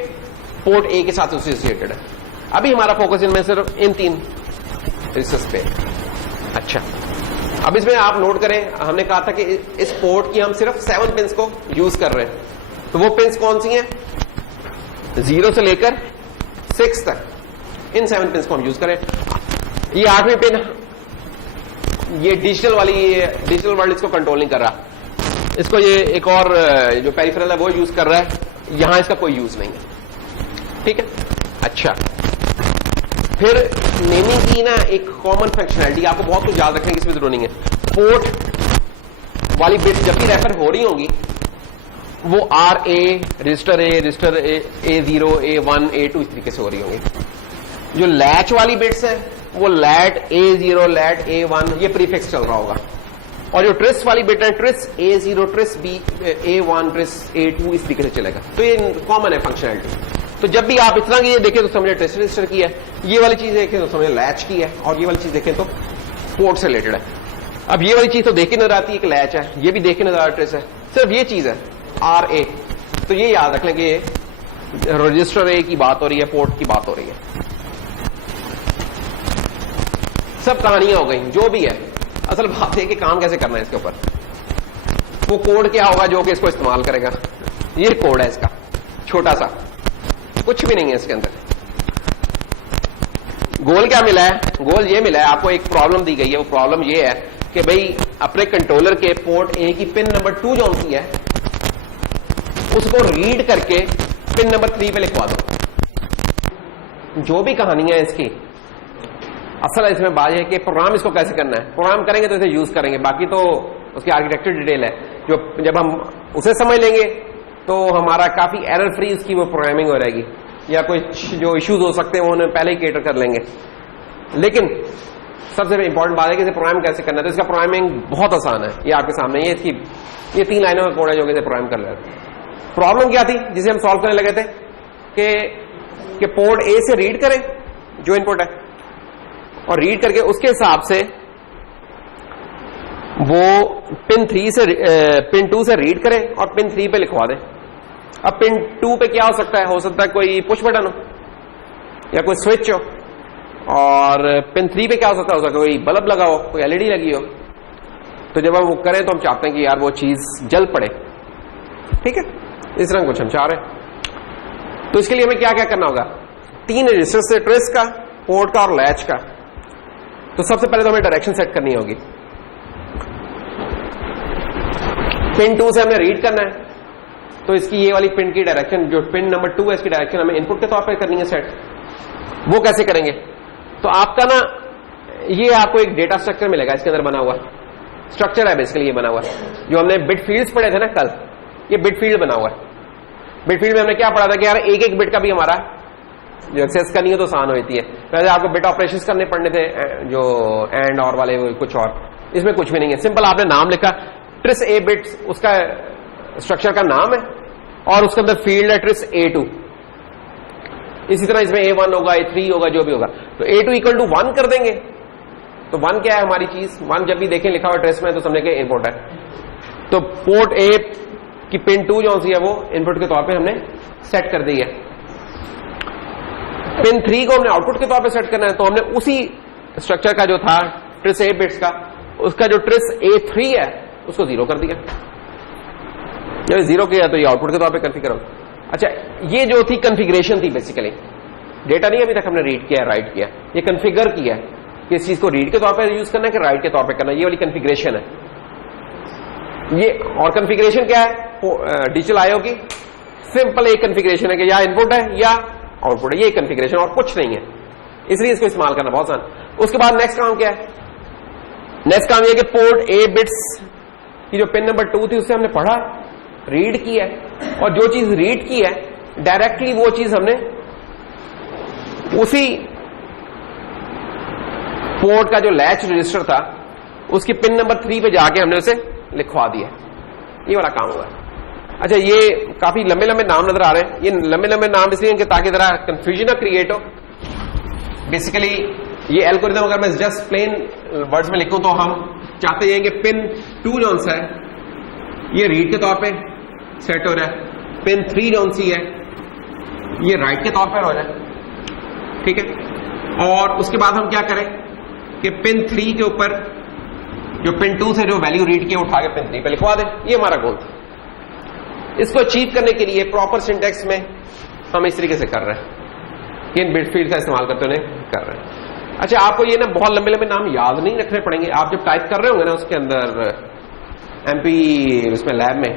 पोर्ट ए के साथ एसोसिएटेड है। अभी हमारा फोकस इनमें सिर्फ इन 3 रजिस्टर्स पे। अच्छा, अब इसमें आप नोट करें, हमने कहा था कि इस पोर्ट की हम सिर्फ 7 पिंस को यूज कर रहे हैं। तो वो पिंस कौन सी हैं? 0 से लेकर 6 तक, इन 7 पिंस को हम यूज करें। ये 8वीं पिन, ये डिजिटल वाली, डिजिटल वर्ल्ड इसको कंट्रोल नहीं कर रहा, इसको ये एक और जो पेरिफेरल है वो यूज कर रहा है, यहां इसका कोई यूज नहीं है। ठीक है, अच्छा, फिर नेमिंग की ना एक कॉमन फंक्शनैलिटी, आपको बहुत कुछ याद रखने की इसमें जरूरत नहीं है। पोर्ट वाली बिट जब भी रेफर हो रही होंगी वो RA, register A0, A1, A2 इस तरीके से हो रही होंगी। जो लैच वाली बिट्स है वो लैट A0, लैट A1, ये प्रीफिक्स चल रहा होगा। और जो ट्रिस वाली बिट है, tris A0, tris B, A1, tris A2 इस तरीके से चलेगा। तो ये कॉमन है फंक्शनैलिटी। तो जब भी आप इतना ये देखें तो समझे ट्रिस रजिस्टर की है, ये वाली चीज देखें तो समझे लैच की है, और ये वाली चीज देखें तो पोर्ट से रिलेटेड है। अब ये वाली चीज तो देखी नजर आती है कि लैच है, ये भी देखी नजर आता ट्रिस है, सिर्फ ये चीज है RA। तो ये याद रख लें कि रजिस्टर ए की बात हो रही है, पोर्ट की बात हो रही है। सब कहानियां हो गई, जो भी है, असल बात है कि काम कैसे करना है इसके ऊपर। वो कोड क्या होगा जो कि इसको इस्तेमाल करेगा? ये कोड है इसका, छोटा सा, कुछ भी नहीं है इसके अंदर। गोल क्या मिला है? गोल ये मिला है, आपको एक प्रॉब्लम दी गई है। वो प्रॉब्लम ये है कि भाई अपने कंट्रोलर के पोर्ट ए की पिन नंबर 2 जो सी है उसको रीड करके पिन नंबर 3 पे लिखवा दो। जो भी कहानियां है इसकी, असल इसमें बात है कि प्रोग्राम इसको कैसे करना है। प्रोग्राम करेंगे तो इसे यूज करेंगे, बाकी तो उसकी आर्किटेक्चर डिटेल है, जो जब हम उसे समझ लेंगे तो हमारा काफी एरर फ्री उसकी वो प्रोग्रामिंग हो रहेगी, या कोई जो इश्यूज हो सकते हैं वो उन्हें पहले ही केटर कर लेंगे। लेकिन सबसे इंपॉर्टेंट बात है कि इसे प्रोग्राम कैसे करना है। तो इसका प्रोग्रामिंग बहुत आसान है, ये आपके सामने, ये 3 लाइनों का कोड है जो कि प्रोग्राम कर रहे हैं। प्रॉब्लम क्या थी जिसे हम सॉल्व करने लगे थे कि पोर्ट ए से रीड करें जो इनपुट है, और रीड करके उसके हिसाब से वो पिन 2 से रीड करें और पिन 3 पे लिखवा दें। अब पिन 2 पे क्या हो सकता है? हो सकता है कोई पुश बटन हो या कोई स्विच हो, और पिन 3 पे क्या हो सकता है? कोई बल्ब लगा हो, कोई एलईडी लगी हो। तो जब हम वो करें तो हम चाहते हैं कि यार वो चीज जल पड़े। ठीक है, इस तरह कुछ हम चाह रहे हैं। तो इसके लिए हमें क्या क्या करना होगा? 3 रजिस्टर से, ट्रेस का, पोर्ट का और लैच का। तो सबसे पहले तो हमें डायरेक्शन सेट करनी होगी। पिन 2 से हमें रीड करना है, तो इसकी ये वाली पिन की डायरेक्शन, जो पिन नंबर 2 है, इसकी डायरेक्शन हमें इनपुट के तौर पर करनी है सेट। वो कैसे करेंगे? तो आपका ना ये आपको एक डेटा स्ट्रक्चर मिलेगा, इसके अंदर बना हुआ स्ट्रक्चर है बेसिकली, ये बना हुआ जो हमने बिट फील्ड्स पढ़े थे ना कल, ये बिट फील्ड बना हुआ है। बिट फील्ड में हमने क्या पढ़ा था कि यार एक एक बिट का भी हमारा जो एक्सेस करनी है तो आसान होती है। वैसे आपको बिट ऑपरेशंस करने पड़ने थे जो एंड और वाले कुछ और, इसमें कुछ भी नहीं है। सिंपल आपने नाम लिखा ट्रिस ए बिट, उसका स्ट्रक्चर का नाम है और उसके अंदर फील्ड है ट्रिस A2। इसी तरह इसमें A1 होगा, A3 होगा, जो भी होगा। तो A2 इक्वल टू 1 कर देंगे। तो 1 क्या है हमारी चीज? 1 जब भी देखें लिखा हुआ ट्रेस में तो समझे कि इनपुट है। तो पोर्ट A की पिन 2 जो सी है वो इनपुट के तौर पे हमने सेट कर दी है। पिन 3 को हमने आउटपुट के तौर पे सेट करना है, तो हमने उसी स्ट्रक्चर का जो था ट्रिस A बिट्स का, उसका जो ट्रिस A3 है उसको 0 कर दिया। जब 0 किया तो ये आउटपुट के तौर पे कॉन्फ़िगर हो। अच्छा, ये जो थी कॉन्फ़िगरेशन थी बेसिकली, डेटा नहीं अभी तक हमने रीड किया राइट किया, ये कॉन्फ़िगर किया है कि इस चीज को रीड के तौर पे यूज करना है कि राइट के तौर पे करना है, ये वाली कॉन्फ़िगरेशन है ये। और कॉन्फ़िगरेशन क्या है डिजिटल आईओ की? सिंपल एक कॉन्फ़िगरेशन है कि या इनपुट है या आउटपुट है, ये कॉन्फ़िगरेशन और कुछ नहीं है, इसलिए इसको इस्तेमाल करना बहुत आसान। उसके बाद नेक्स्ट काम क्या है? नेक्स्ट काम यह कि पोर्ट A बिट्स की जो पिन नंबर 2 थी उससे हमने पढ़ा, रीड किया है, और जो चीज रीड की है डायरेक्टली वो चीज हमने उसी पोर्ट का जो लैच रजिस्टर था उसकी पिन नंबर 3 पे जाके हमने उसे लिखवा दिया। ये वाला काम हुआ। अच्छा, ये काफी लंबे लंबे नाम नजर आ रहे हैं। ये लंबे लंबे नाम इसलिए कि ताकि जरा कंफ्यूजन ना क्रिएट हो। बेसिकली ये एल्गोरिथम अगर मैं जस्ट प्लेन वर्ड्स में लिखूं तो हम चाहते हैं कि पिन 2 जौन सा है ये रीड के तौर पे सेट हो रहा है, पिन 3 जौन सी है ये राइट के तौर पर हो रहा है, ठीक है। और उसके बाद हम क्या करें कि पिन 3 के ऊपर जो पिन 2 से जो वैल्यू रीड किया उठा के पिन 3 पे लिखवा दें। ये हमारा गोल था। इसको अचीव करने के लिए प्रॉपर सिंटेक्स में हम इस तरीके से कर रहे हैं, इन बिट फील्ड का इस्तेमाल करते हुए कर रहे हैं। अच्छा, आपको ये ना बहुत लंबे लंबे नाम याद नहीं रखने पड़ेंगे। आप जब टाइप कर रहे होंगे ना उसके अंदर MP उसमें लैब में,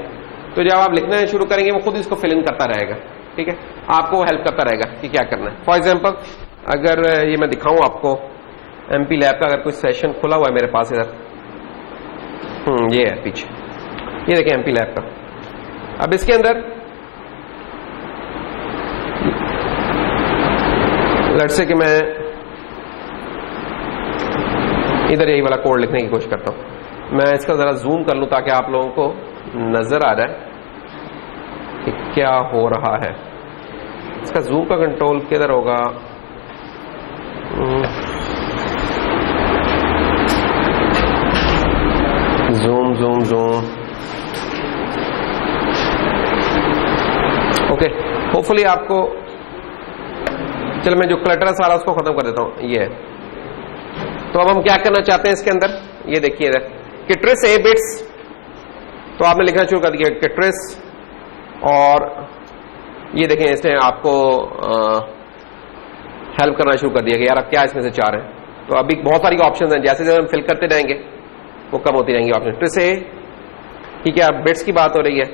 तो जब आप लिखना शुरू करेंगे वो खुद इसको फिल इन करता रहेगा, ठीक है, आपको हेल्प करता रहेगा कि क्या करना है। फॉर एग्जाम्पल अगर ये मैं दिखाऊं आपको MP लैब का अगर कोई सेशन खुला हुआ है मेरे पास इधर, ये है पीछे, ये देखें MP लैब का। अब इसके अंदर लेट्स से कि मैं इधर यही वाला कोड लिखने की कोशिश करता हूं। मैं इसका जरा जूम कर लूं ताकि आप लोगों को नजर आ जाए कि क्या हो रहा है। इसका जूम का कंट्रोल किधर होगा? Zoom zoom zoom, okay. Hopefully आपको, चलो मैं जो क्लटर है सारा उसको खत्म कर देता हूं। ये है, तो अब हम क्या करना चाहते हैं इसके अंदर, ये देखिए इधर कि ट्रिस A बिट्स, तो आपने लिखना शुरू कर दिया कि ट्रिस, और ये देखें इसने आपको हेल्प करना शुरू कर दिया कि यार आप क्या इसमें से चाह रहे हैं। तो अभी बहुत सारी ऑप्शंस हैं, जैसे जैसे हम फिल करते जाएंगे वो कम होती रहेंगी ऑप्शन। ट्रिस A, ठीक है, अब बिट्स की बात हो रही है,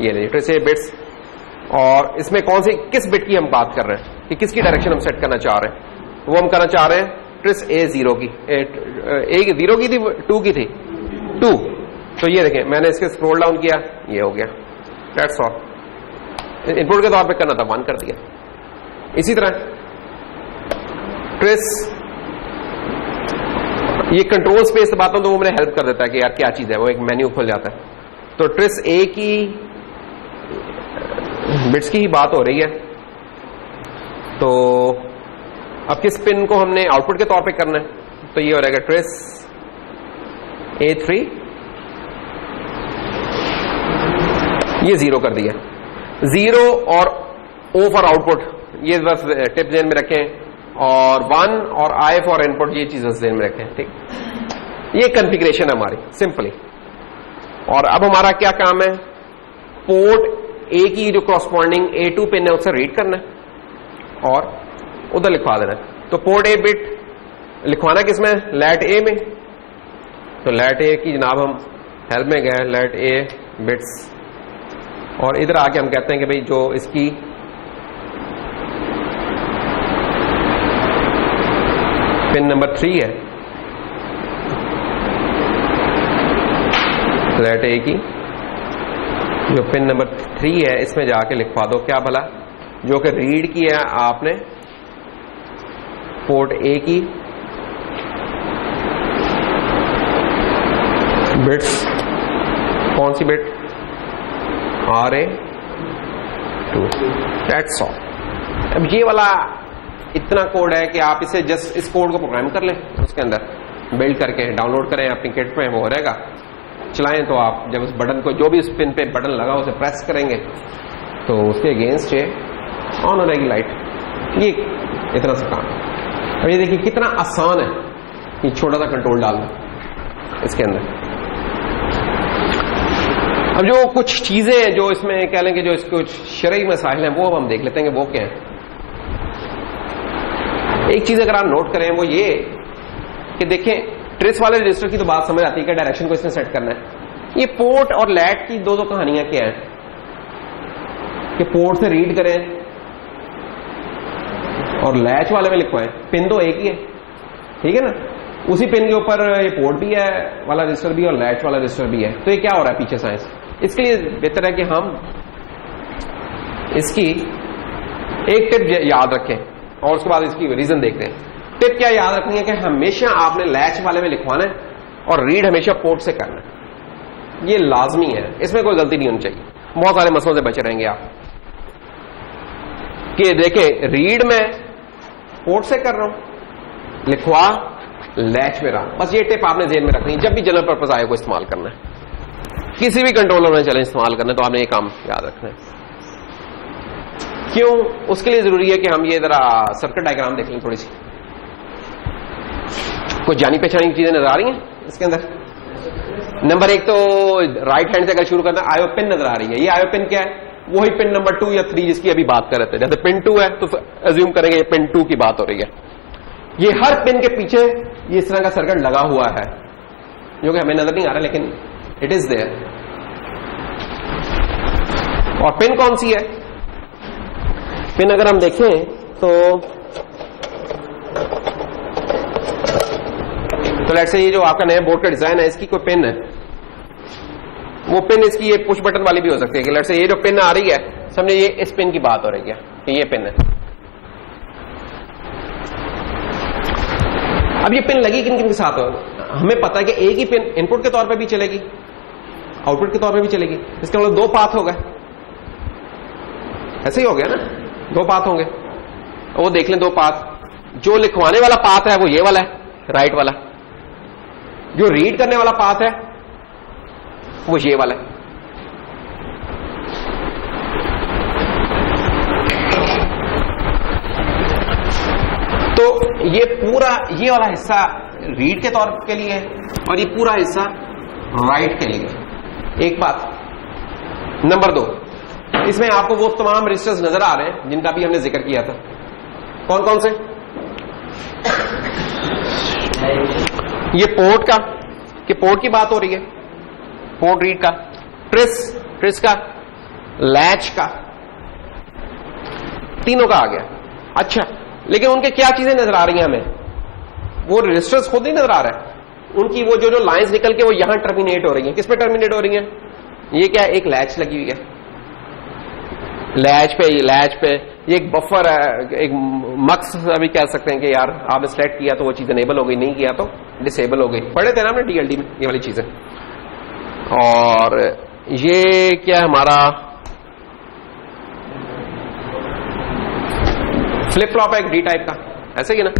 ये नहीं ट्रिस A बिट्स, और इसमें कौन सी किस बिट की हम बात कर रहे हैं कि किसकी डायरेक्शन हम सेट करना चाह रहे हैं। वो हम करना चाह रहे हैं ट्रिस A0 की, A0 की थी, 2 की थी, 2। तो ये देखें मैंने इसके स्क्रॉल डाउन किया, ये हो गया, दैट्स ऑल। इनपुट के तौर पे करना था, 1 कर दिया। इसी तरह ट्रिस, ये कंट्रोल स्पेस से बात हूं तो वो मुझे हेल्प कर देता है कि यार क्या चीज है, वो एक मेन्यू खुल जाता है। तो ट्रिस A की बिट्स की ही बात हो रही है, तो अब किस पिन को हमने आउटपुट के तौर पे करना है, तो ये हो रहेगा ट्रेस A3, ये 0 कर दिया। 0 और O फॉर आउटपुट, ये बस टिप जेन में रखें, और 1 और I फॉर इनपुट, ये चीज जेन में रखें, ठीक। ये कॉन्फ़िगरेशन है हमारी सिंपली। और अब हमारा क्या काम है, पोर्ट A की जो कॉरस्पॉन्डिंग A2 पिन है उससे रीड करना है और उधर लिखवा देना है। तो पोर्ट A बिट लिखवाना किसमें, लैट A में। तो लैट A की जनाब हम हेल्प में गए, लैट A बिट्स, और इधर आके हम कहते हैं कि भाई जो इसकी पिन नंबर 3 है फ्लैट ए की, जो पिन नंबर 3 है इसमें जाके लिखवा दो क्या भला, जो कि रीड की है आपने पोर्ट ए की बिट्स, कौन सी बिट, RA2, दैट्स ऑल। अब ये वाला इतना कोड है कि आप इसे जस्ट इस कोड को प्रोग्राम कर लें, उसके अंदर बिल्ड करके डाउनलोड करें अपनी किट में, वो हो रहेगा, चलाएं तो आप जब उस बटन को, जो भी उस पिन पे बटन लगा उसे प्रेस करेंगे तो उसके अगेंस्ट ये ऑन हो जाएगी लाइट। ये इतना सा काम। अब ये देखिए कितना आसान है ये छोटा सा कंट्रोल डालना इसके अंदर। अब जो कुछ चीजें हैं जो इसमें कह लेंगे जो इसके कुछ शरई मसाइल हैं वो हम देख लेते हैं कि वो क्या है। एक चीज अगर आप नोट करें वो ये कि देखें ट्रेस वाले रजिस्टर की तो बात समझ आती है कि डायरेक्शन को इसमें सेट करना है। ये पोर्ट और लैट की दो कहानियां क्या है कि पोर्ट से रीड करें और लैच वाले में लिखवाएं, पिन तो एक ही है, ठीक है ना, उसी पिन के ऊपर ये पोर्ट भी है वाला रजिस्टर भी और लैच वाला रजिस्टर भी है। तो ये क्या हो रहा है पीछे साइंस, इसके लिए बेहतर है कि हम इसकी एक टिप याद रखें और उसके बाद इसकी रीजन देखते हैं। टिप क्या याद रखनी है कि हमेशा आपने लैच वाले में लिखवाना है और रीड हमेशा पोर्ट से करना है, ये लाजमी है, इसमें कोई गलती नहीं होनी चाहिए। बहुत सारे मसलों से बचे रहेंगे आप कि देखें रीड में पोर्ट से कर रहा हूं, लिखवा लैच में रहा, बस ये टिप आपने जेहन में रखनी है। जब भी जनरल पर्पस आए को इस्तेमाल करना है, किसी भी कंट्रोलर में चले इस्तेमाल करना है तो आपने ये काम याद रखना है। क्यों, उसके लिए जरूरी है कि हम ये जरा सर्किट डायग्राम देख लें थोड़ी सी। कुछ जानी पहचानी चीजें नजर आ रही हैं इसके अंदर। नंबर एक तो राइट हैंड से अगर शुरू करना है, आयो पिन नजर आ रही है। ये आयो पिन क्या है, वही पिन नंबर 2 या 3 जिसकी अभी बात कर रहे थे। जैसे पिन 2 है तो अज्यूम करेंगे ये पिन 2 की बात हो रही है। ये हर पिन के पीछे ये इस तरह का सर्किट लगा हुआ है जो कि हमें नजर नहीं आ रहा लेकिन इट इज देयर। और पिन कौन सी है, पिन अगर हम देखें तो लेट्स से ये जो आपका नया बोर्ड का डिजाइन है इसकी कोई पिन है, वो पिन इसकी ये पुश बटन वाली भी हो सकती है कि लेट्स से ये जो पिन आ रही है समझे ये इस पिन की बात हो रही है कि ये पिन है। अब ये पिन लगी किन किन के साथ हो, हमें पता है कि एक ही पिन इनपुट के तौर पे भी चलेगी आउटपुट के तौर पे भी चलेगी, इसका मतलब 2 पाथ हो गए, ऐसे ही हो गया ना, 2 पाथ होंगे। वो देख लें 2 पाथ, जो लिखवाने वाला पाथ है वो ये वाला है राइट वाला, जो रीड करने वाला पाथ है वो ये वाला है। तो ये पूरा ये वाला हिस्सा रीड के तौर के लिए है और ये पूरा हिस्सा राइट के लिए। एक बात। नंबर 2, इसमें आपको वो तमाम रजिस्टर्स नजर आ रहे हैं जिनका भी हमने जिक्र किया था। कौन कौन से, ये पोर्ट का, कि पोर्ट की बात हो रही है, पोर्ट रीड का, ट्रेस का, लैच का, तीनों का आ गया। अच्छा, लेकिन उनके क्या चीजें नजर आ रही हैं हमें, वो रजिस्टर्स खुद ही नजर आ रहा है, उनकी वो जो लाइंस निकल के वो यहां टर्मिनेट हो रही हैं। किस पे टर्मिनेट हो रही हैं, ये क्या है, एक लैच लगी हुई है, लैच पे ये एक बफर है, एक मक्स अभी कह सकते हैं कि यार आपने सेलेक्ट किया तो वो चीज इनेबल हो गई, नहीं किया तो डिसेबल हो गई। पढ़े थे ना हमने DLD में ये वाली चीजें। और ये क्या हमारा फ्लिप फ्लॉप है एक D टाइप का, ऐसे ही ना,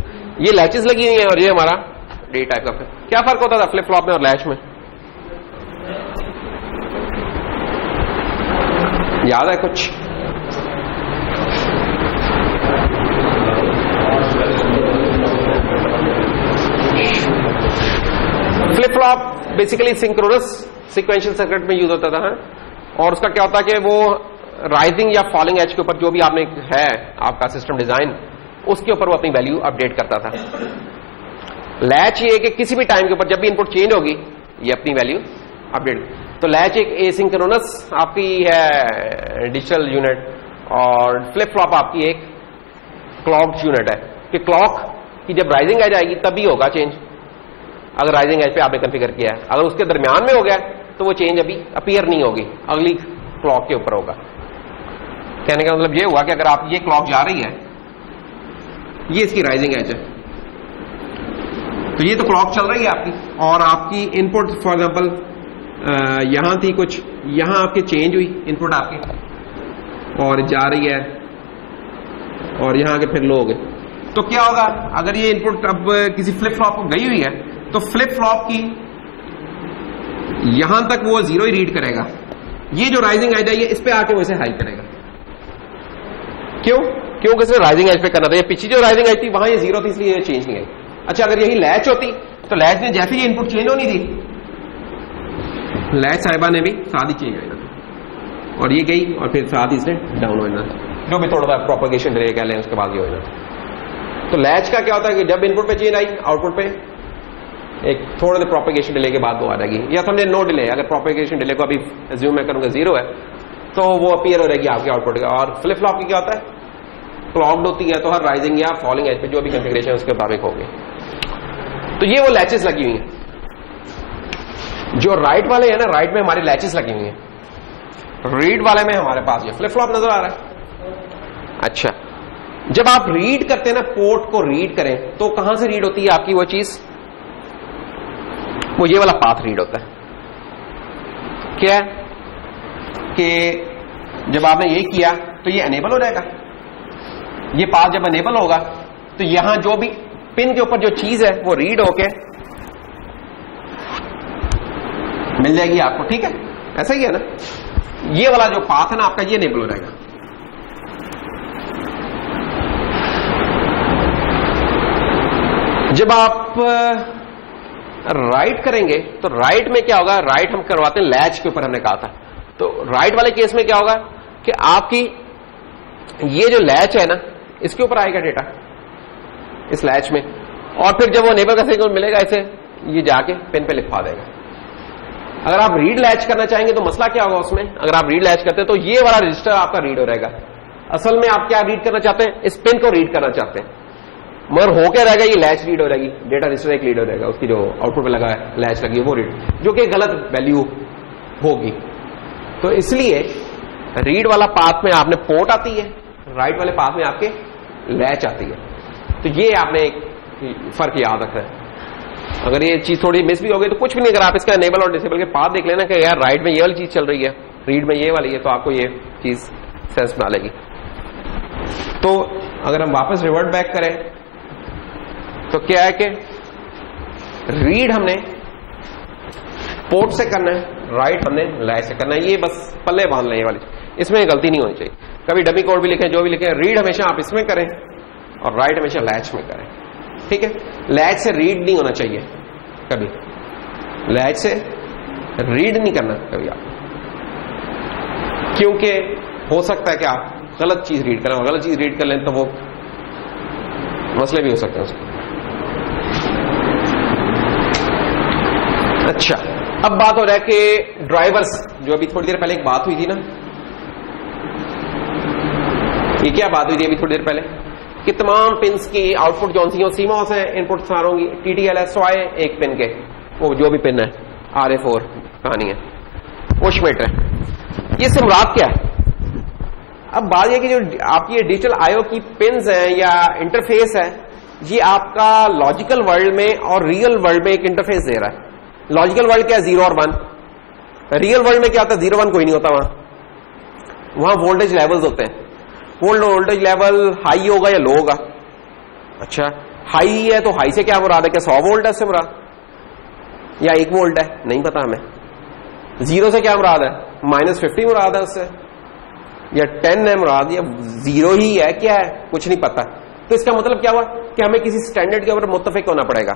ये लैचेस लगी हुई है और ये हमारा D टाइप का। क्या फर्क होता था फ्लिप फ्लॉप में और लैच में, याद है कुछ? Flip flop basically synchronous sequential circuit में यूज होता था, और उसका क्या होता है कि वो राइजिंग या फॉलिंग एज के ऊपर जो भी आपने है आपका सिस्टम डिजाइन, उसके ऊपर वो अपनी वैल्यू अपडेट करता था। लैच ये कि किसी भी टाइम के ऊपर जब भी इनपुट चेंज होगी ये अपनी वैल्यू अपडेट। तो लैच एक एसिंक्रोनस आपकी है डिजिटल यूनिट और फ्लिप फ्लॉप आपकी एक क्लॉक्ड यूनिट है कि क्लॉक कि जब राइजिंग एज आएगी तभी होगा चेंज, अगर राइजिंग एज पे आपने कॉन्फ़िगर किया है। अगर उसके दरमियान में हो गया तो वो चेंज अभी अपीयर नहीं होगी, अगली क्लॉक के ऊपर होगा। कहने का मतलब ये हुआ कि अगर आप ये क्लॉक जा रही है, ये इसकी राइजिंग एज है, तो ये तो क्लॉक चल रही है आपकी, और आपकी इनपुट फॉर एग्जांपल यहां थी कुछ, यहां आपके चेंज हुई इनपुट आपकी और जा रही है, और यहां आके फिर लो हो गए, तो क्या होगा अगर ये इनपुट अब किसी फ्लिप फ्लॉप को गई हुई है तो फ्लिप फ्लॉप की यहां तक वो 0 ही रीड करेगा, ये जो राइजिंग एज है ये इस पे आके वैसे हाई करेगा। क्यों? क्योंकि इसने राइजिंग एज पे करना था, ये पिछली जो राइजिंग एज थी वहां ये 0 थी इसलिए ये चेंज नहीं आई। अच्छा, अगर यही लैच होती तो लैच ने जैसे ही इनपुट चेंज होनी थी, लैच साहिबा ने भी साथ ही चेंज होना था, और ये गई और फिर साथ ही इसने डाउन होना था, जो भी थोड़ा प्रोपेगेशन डिले कह लें उसके बाद ये होना था। तो लैच का क्या होता है कि जब इनपुट पे चेंज आई आउटपुट पे एक थोड़े देर प्रोपेगेशन डिले के बाद वो आ जाएगी, या समझे नो डिले, अगर प्रोपेगेशन डिले को अभी एज्यूम मैं करूंगा 0 है तो वो अपीयर हो रहेगी आपके आउटपुट का। और फ्लिप फ्लॉप की क्या होता है, क्लॉक्ड होती है तो हर राइजिंग या फॉलिंग एज पे जो भी कॉन्फ़िगरेशन उसके मुताबिक होगी। तो ये वो लैचेस लगी हुई हैं। जो राइट वाले हैं ना, राइट में हमारी लैचेस लगी हुई हैं, रीड वाले में हमारे पास ये फ्लिप फ्लॉप नजर आ रहा है। अच्छा, जब आप रीड करते हैं ना, पोर्ट को रीड करें तो कहां से रीड होती है आपकी वो चीज, वो ये वाला पाथ रीड होता है। क्या कि जब आपने ये किया तो ये एनेबल हो जाएगा, ये पाथ जब एनेबल होगा तो यहां जो भी पिन के ऊपर जो चीज है वो रीड होके मिल जाएगी आपको, ठीक है, ऐसा ही है ना। ये वाला जो पाथ है ना आपका, ये एनेबल हो जाएगा। जब आप राइट करेंगे तो राइट में क्या होगा, राइट हम करवाते हैं लैच के ऊपर, हमने कहा था। तो राइट वाले केस में क्या होगा कि आपकी ये जो लैच है ना, इसके ऊपर आएगा डेटा इस लैच में, और फिर जब वो नेबर का सिग्नल मिलेगा इसे ये जाके पेन पे लिखवा देगा। अगर आप रीड लैच करना चाहेंगे तो मसला क्या होगा उसमें, अगर आप रीड लैच करते हैं तो ये वाला रजिस्टर आपका रीड हो रहेगा। असल में आप क्या रीड करना चाहते हैं, इस पेन को रीड करना चाहते हैं, मगर हो क्या रहेगा, ये लैच रीड हो रहेगी, डेटा रजिस्टर एक रीड हो रहेगा, उसकी जो आउटपुट पे लगा है लैच लगी है वो रीड, जो कि गलत वैल्यू होगी। तो इसलिए रीड वाला पाथ में आपने पोर्ट आती है, राइट वाले पाथ में आपके लैच आती है। तो ये आपने एक फर्क याद रखना है। अगर ये चीज थोड़ी मिस भी होगी तो कुछ भी नहीं, अगर आप इसका एनेबल और डिसेबल के पाथ देख लेना कि यार राइट में ये वाली चीज चल रही है, रीड में ये वाली है, तो आपको ये चीज सेंस में आ लेगी। तो अगर हम वापस रिवर्ट बैक करें तो क्या है कि रीड हमने पोर्ट से करना है, राइट हमने लैच से करना है। ये बस पल्ले बांध लें, ये वाली इसमें गलती नहीं होनी चाहिए। कभी डमी कोड भी लिखें, जो भी लिखें, रीड हमेशा आप इसमें करें और राइट हमेशा लैच में करें, ठीक है। लैच से रीड नहीं होना चाहिए कभी, लैच से रीड नहीं करना कभी आप, क्योंकि हो सकता है कि आप गलत चीज रीड करें, गलत चीज रीड कर लें तो वो मसले भी हो सकते हैं उसको। अच्छा, अब बात हो रहा है कि ड्राइवर्स, जो अभी थोड़ी देर पहले एक बात हुई थी ना, ये क्या बात हुई थी अभी थोड़ी देर पहले कि तमाम पिन्स की आउटपुट जौन सी हो, सीमॉस है, इनपुट सारों की टीटीएल है, स्वाय एक पिन के, वो जो भी पिन है RA4 कहानी है, वो श्मिट है। ये से मुराद क्या है? अब बात यह कि जो आपकी डिजिटल आईओ की पिन्स हैं या इंटरफेस है, ये आपका लॉजिकल वर्ल्ड में और रियल वर्ल्ड में एक इंटरफेस दे रहा है। लॉजिकल वर्ल्ड क्या है, 0 और 1। रियल वर्ल्ड में क्या होता है, 0 1 कोई नहीं होता, वहां वोल्टेज लेवल्स होते हैं। वोल्टेज लेवल हाई होगा या लो होगा। अच्छा, हाई है तो हाई से क्या मुराद है, क्या 100 वोल्ट है उससे मुराद, या 1 वोल्ट है, नहीं पता हमें। 0 से क्या मुराद है, -50 मुराद है उससे, या 10 है मुराद, या 0 ही है, क्या है, कुछ नहीं पता। तो इसका मतलब क्या हुआ कि हमें किसी स्टैंडर्ड के ऊपर मुत्तफिक होना पड़ेगा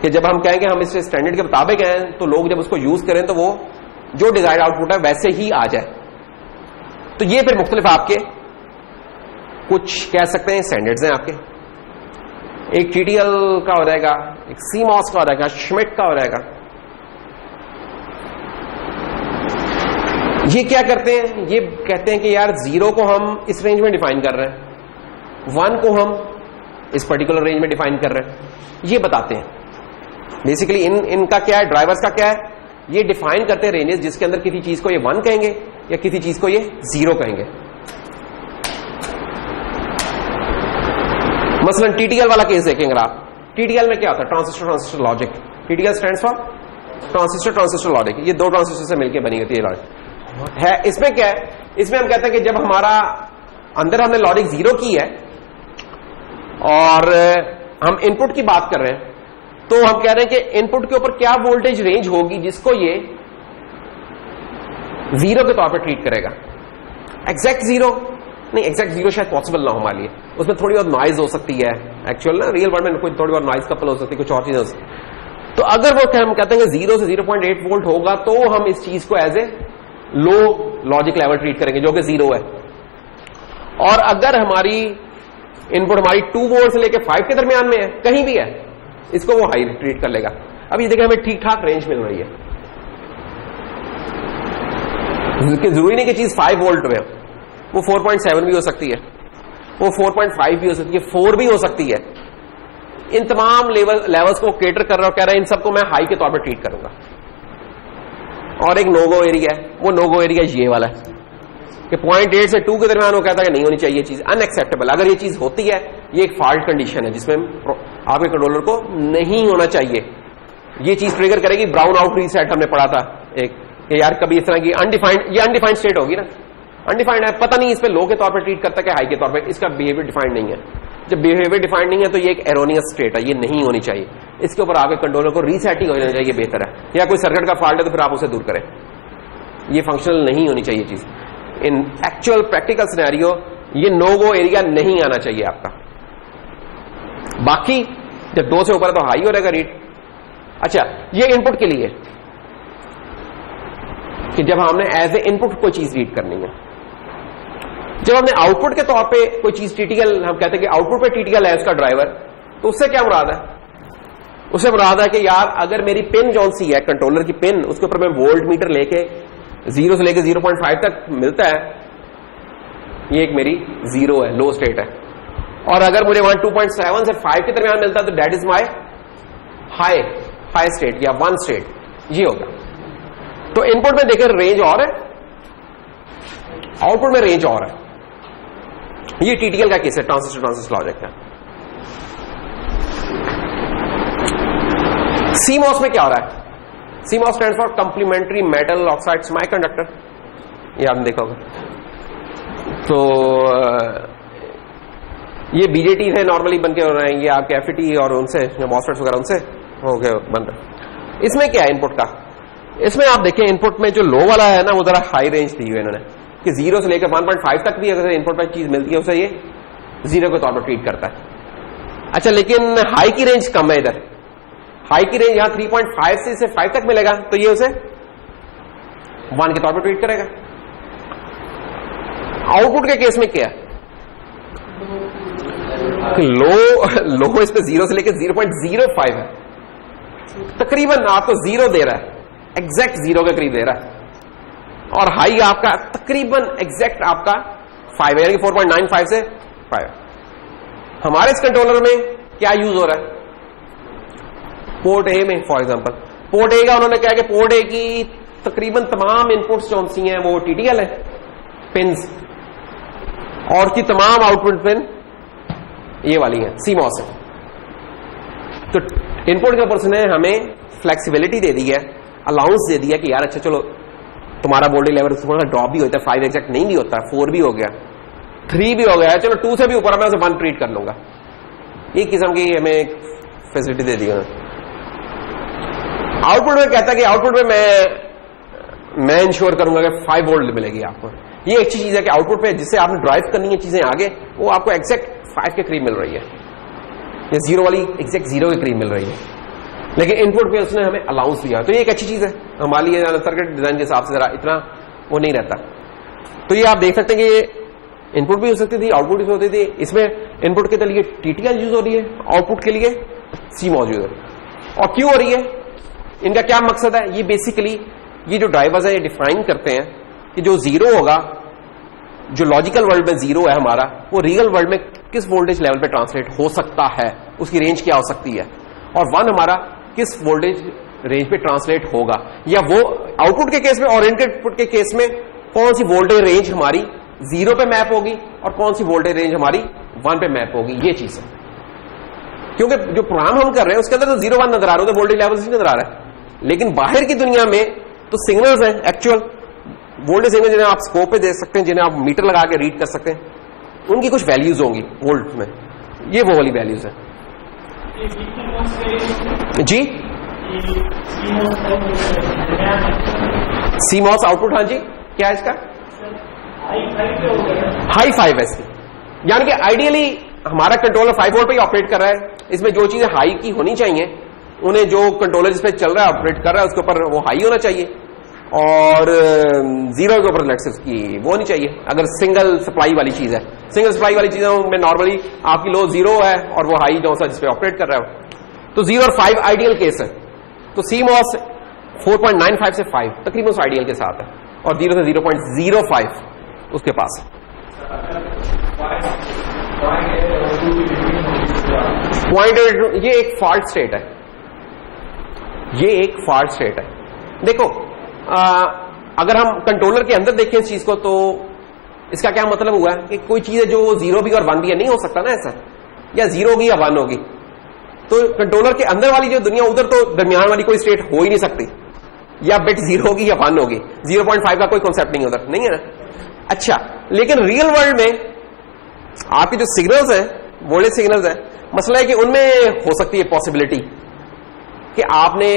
कि जब हम कहें कि हम इस स्टैंडर्ड के मुताबिक हैं तो लोग जब उसको यूज करें तो वो जो डिजायर्ड आउटपुट है वैसे ही आ जाए। तो ये फिर मुख्तलिफ आपके कुछ कह सकते हैं स्टैंडर्ड्स हैं आपके, एक TTL का हो जाएगा, एक CMOS का हो जाएगा, श्मिट का हो जाएगा। ये क्या करते हैं, ये कहते हैं कि यार 0 को हम इस रेंज में डिफाइन कर रहे हैं, 1 को हम इस पर्टिकुलर रेंज में डिफाइन कर रहे हैं, ये बताते हैं बेसिकली। इनका क्या है, ड्राइवर्स का क्या है, ये डिफाइन करते हैं रेंजेस जिसके अंदर किसी चीज को ये 1 कहेंगे या किसी चीज को ये 0 कहेंगे। मसलन टीटीएल वाला केस देखेंगे आप। टीटीएल में क्या होता है, transistor logic. TTL stands for transistor logic. ये 2 ट्रांजिस्टर से मिलकर बनी होती है लॉजिक है। इसमें क्या है, इसमें हम कहते हैं कि जब हमारा अंदर हमने लॉजिक 0 की है और हम इनपुट की बात कर रहे हैं, तो हम कह रहे हैं कि इनपुट के ऊपर क्या वोल्टेज रेंज होगी जिसको ये 0 के तौर पर ट्रीट करेगा। एग्जैक्ट 0 नहीं, एग्जैक्ट 0 शायद पॉसिबल ना हो हमारे लिए, उसमें थोड़ी और नॉइज हो सकती है। एक्चुअल ना रियल वर्ल्ड में कोई थोड़ी और नॉइज कपल हो सकती है, कुछ और चीजें हो सकती है। तो अगर वो हम कहते हैं कि 0 से 0.8 वोल्ट होगा तो हम इस चीज को as a low logic level treat करेंगे जो कि 0 है। और अगर हमारी इनपुट हमारी 2 वोल्ट से लेकर 5 के दरमियान में है, कहीं भी है, इसको वो हाई ट्रीट कर लेगा। अब ये देखिए हमें ठीक ठाक रेंज मिल रही है, जरूरी नहीं कि चीज 5 वोल्ट में, वो 4.7 भी हो सकती है, वो 4.5 भी हो सकती है, 4 भी हो सकती है। इन तमाम लेवल्स को केटर कर रहा हूं, कह रहा है इन सबको मैं हाई के तौर पर ट्रीट करूंगा। और एक नोगो एरिया है, वो नोगो एरिया ये वाला है कि 0.8 से 2 के दरमियान वो कहता है कि नहीं होनी चाहिए चीज, अनएक्सेप्टेबल। अगर ये चीज होती है, ये एक फॉल्ट कंडीशन है जिसमें आपके कंट्रोलर को नहीं होना चाहिए। ये चीज ट्रिगर करेगी ब्राउन आउट रीसेट, हमने पढ़ा था एक कि यार कभी इस तरह की अनडिफाइंड, ये अनडिफाइंड स्टेट होगी ना, अनडिफाइंड है, पता नहीं इस पे लो के तौर पर ट्रीट करता है हाई के तौर पर, इसका बिहेवियर डिफाइंड नहीं है। जब बिहेवियर डिफाइंड नहीं है तो ये एक एरोनियस स्टेट है, ये नहीं होनी चाहिए। इसके ऊपर आपके कंट्रोलर को रीसेट ही होना चाहिए, बेहतर है। या कोई सर्किट का फॉल्ट है तो फिर आप उसे दूर करें, ये फंक्शनल नहीं होनी चाहिए चीज। इन एक्चुअल प्रैक्टिकल सिनेरियो ये नो गो एरिया नहीं आना चाहिए आपका। बाकी जब 2 से ऊपर है तो हाई हो रहेगा रीड। अच्छा, ये इनपुट के लिए कि जब हमने एज ए इनपुट कोई चीज रीड करनी है, जब हमने आउटपुट के तौर पे कोई चीज टीटीएल, हम कहते हैं कि आउटपुट पे टीटीएल है उसका ड्राइवर, तो उससे क्या मुराद है? उससे मुराद है कि यार अगर मेरी पिन जौन सी है कंट्रोलर की पिन, उसके ऊपर मैं वोल्ट मीटर लेके 0 से लेके 0.5 तक मिलता है, ये एक मेरी 0 है, लो स्टेट है। और अगर मुझे वहां 2.7 से 5 के दरमियान मिलता है तो that is my high state या 1 स्टेट, ये होगा। तो इनपुट में देखें रेंज और है, आउटपुट में रेंज और है। ये टीटीएल का केस है, ट्रांजिस्टर लॉजिक का। सीमॉस में क्या हो रहा है? CMOS stand for complementary metal oxide semiconductor, ये आपने देखा होगा। तो ये बीजेटी है नॉर्मली बनके हो रहे हैं, ये आपके एफईटी और उनसे जो मॉसफेट्स वगैरह उनसे हो गए बन रहे। इसमें क्या है इनपुट का? इसमें आप देखें इनपुट में जो लो वाला है ना, वो जरा हाई रेंज दी हुई है इन्होंने कि 0 से लेकर 1.5 तक भी अगर इनपुट में चीज मिलती है उसे ये 0 के तौर पर ट्रीट करता है। अच्छा, लेकिन हाई की रेंज कम है इधर। हाई की रेंज यहां 3.5 से 5 तक मिलेगा तो ये उसे 1 के तौर पर ट्रीट करेगा। आउटपुट के केस में क्या है? लो इस पे 0 से लेकर 0.05 है, तकरीबन आपको 0 दे रहा है, एग्जैक्ट 0 के करीब दे रहा है। और हाई आपका तकरीबन एग्जैक्ट आपका 5 है, यानी 4.95 से 5। हमारे इस कंट्रोलर में क्या यूज हो रहा है? पोर्ट ए में फॉर एग्जांपल, पोर्ट ए का उन्होंने कहा कि पोर्ट ए की तकरीबन तमाम इनपुट्स जो सी हैं वो टीटीएल है पिन्स, और की तमाम आउटपुट पिन ये वाली है सीमॉस है। तो इनपुट के ऊपर उसने हमें फ्लेक्सिबिलिटी दे दी है, अलाउंस दे दिया कि यार अच्छा चलो तुम्हारा वोल्टेज लेवल थोड़ा ड्रॉप भी होता है, 5 एग्जैक्ट नहीं भी होता, 4 भी हो गया, 3 भी हो गया, चलो 2 से भी ऊपर मैं उसे 1 ट्रीट कर लूंगा। एक किस्म की हमें फैसिलिटी दे दी है। आउटपुट में कहता है कि आउटपुट में मैं इंश्योर करूंगा कि 5 वोल्ट मिलेगी आपको। ये अच्छी चीज है कि आउटपुट पे जिससे आपने ड्राइव करनी है चीजें आगे, वो आपको एग्जैक्ट 5 के करीब मिल रही है, या 0 वाली एग्जैक्ट 0 के करीब मिल रही है। लेकिन इनपुट पे उसने हमें अलाउंस दिया, तो ये एक अच्छी चीज है हमारे लिए। सर्किट डिजाइन के हिसाब से जरा इतना वो नहीं रहता। तो ये आप देख सकते हैं कि ये इनपुट भी हो सकती थी, आउटपुट भी होती थी। इसमें इनपुट के लिए टीटीएल यूज हो रही है, आउटपुट के लिए सीमॉस यूज हो रही है। और क्यों हो रही है? इनका क्या मकसद है? ये बेसिकली ये जो ड्राइवर्स है ये डिफाइन करते हैं कि जो 0 होगा, जो लॉजिकल वर्ल्ड में 0 है हमारा, वो रियल वर्ल्ड में किस वोल्टेज लेवल पे ट्रांसलेट हो सकता है, उसकी रेंज क्या हो सकती है, और 1 हमारा किस वोल्टेज रेंज पे ट्रांसलेट होगा, या वो आउटपुट के केस में और इनपुट के केस में कौन सी वोल्टेज रेंज हमारी 0 पे मैप होगी और कौन सी वोल्टेज रेंज हमारी 1 पे मैप होगी, ये चीज है। क्योंकि जो प्रोग्राम हम कर रहे हैं उसके अंदर तो 0 1 नजर आ रहा है, तो वोल्टेज लेवल नहीं नजर आ रहा है, लेकिन बाहर की दुनिया में तो सिग्नल्स हैं, एक्चुअल वोल्टेज सिग्नल जिन्हें आप स्कोप पे देख सकते हैं, जिन्हें आप मीटर लगा के रीड कर सकते हैं, उनकी कुछ वैल्यूज होंगी वोल्ट में, ये वो वाली वैल्यूज है जी। सीमॉस आउटपुट, हाँ जी, क्या है इसका? हाई 5 है, यानी कि आइडियली हमारा कंट्रोलर 5 वोल्ट पे ही ऑपरेट कर रहा है, इसमें जो चीजें हाई की होनी चाहिए, उन्हें जो कंट्रोलर जिस पे चल रहा है ऑपरेट कर रहा है उसके ऊपर वो हाई होना चाहिए, और 0 के ऊपर लेट्स उसकी वो होनी चाहिए। अगर सिंगल सप्लाई वाली चीज है, सिंगल सप्लाई वाली चीजों में नॉर्मली आपकी लो 0 है और वो हाई जो सा जिस पे ऑपरेट कर रहा है, तो 0 और 5 आइडियल केस है। तो CMOS 4.95 से 5 तकरीबन उस आइडियल के साथ है, और 0 से 0.05 उसके पास है। पॉइंट, ये एक फॉल्ट स्टेट है, ये एक फॉल्ट स्टेट है। देखो अगर हम कंट्रोलर के अंदर देखें इस चीज को, तो इसका क्या मतलब हुआ है कि कोई चीज है जो 0 भी और 1 भी है, नहीं हो सकता ना ऐसा, या 0 होगी या 1 होगी। तो कंट्रोलर के अंदर वाली जो दुनिया, उधर तो दरमियान वाली कोई स्टेट हो ही नहीं सकती, या बिट 0 होगी या 1 होगी, 0.5 का कोई कॉन्सेप्ट नहीं उधर, नहीं है ना। अच्छा, लेकिन रियल वर्ल्ड में आपके जो सिग्नल्स हैं, वोल्टेज सिग्नल्स हैं, मसला है कि उनमें हो सकती है पॉसिबिलिटी कि आपने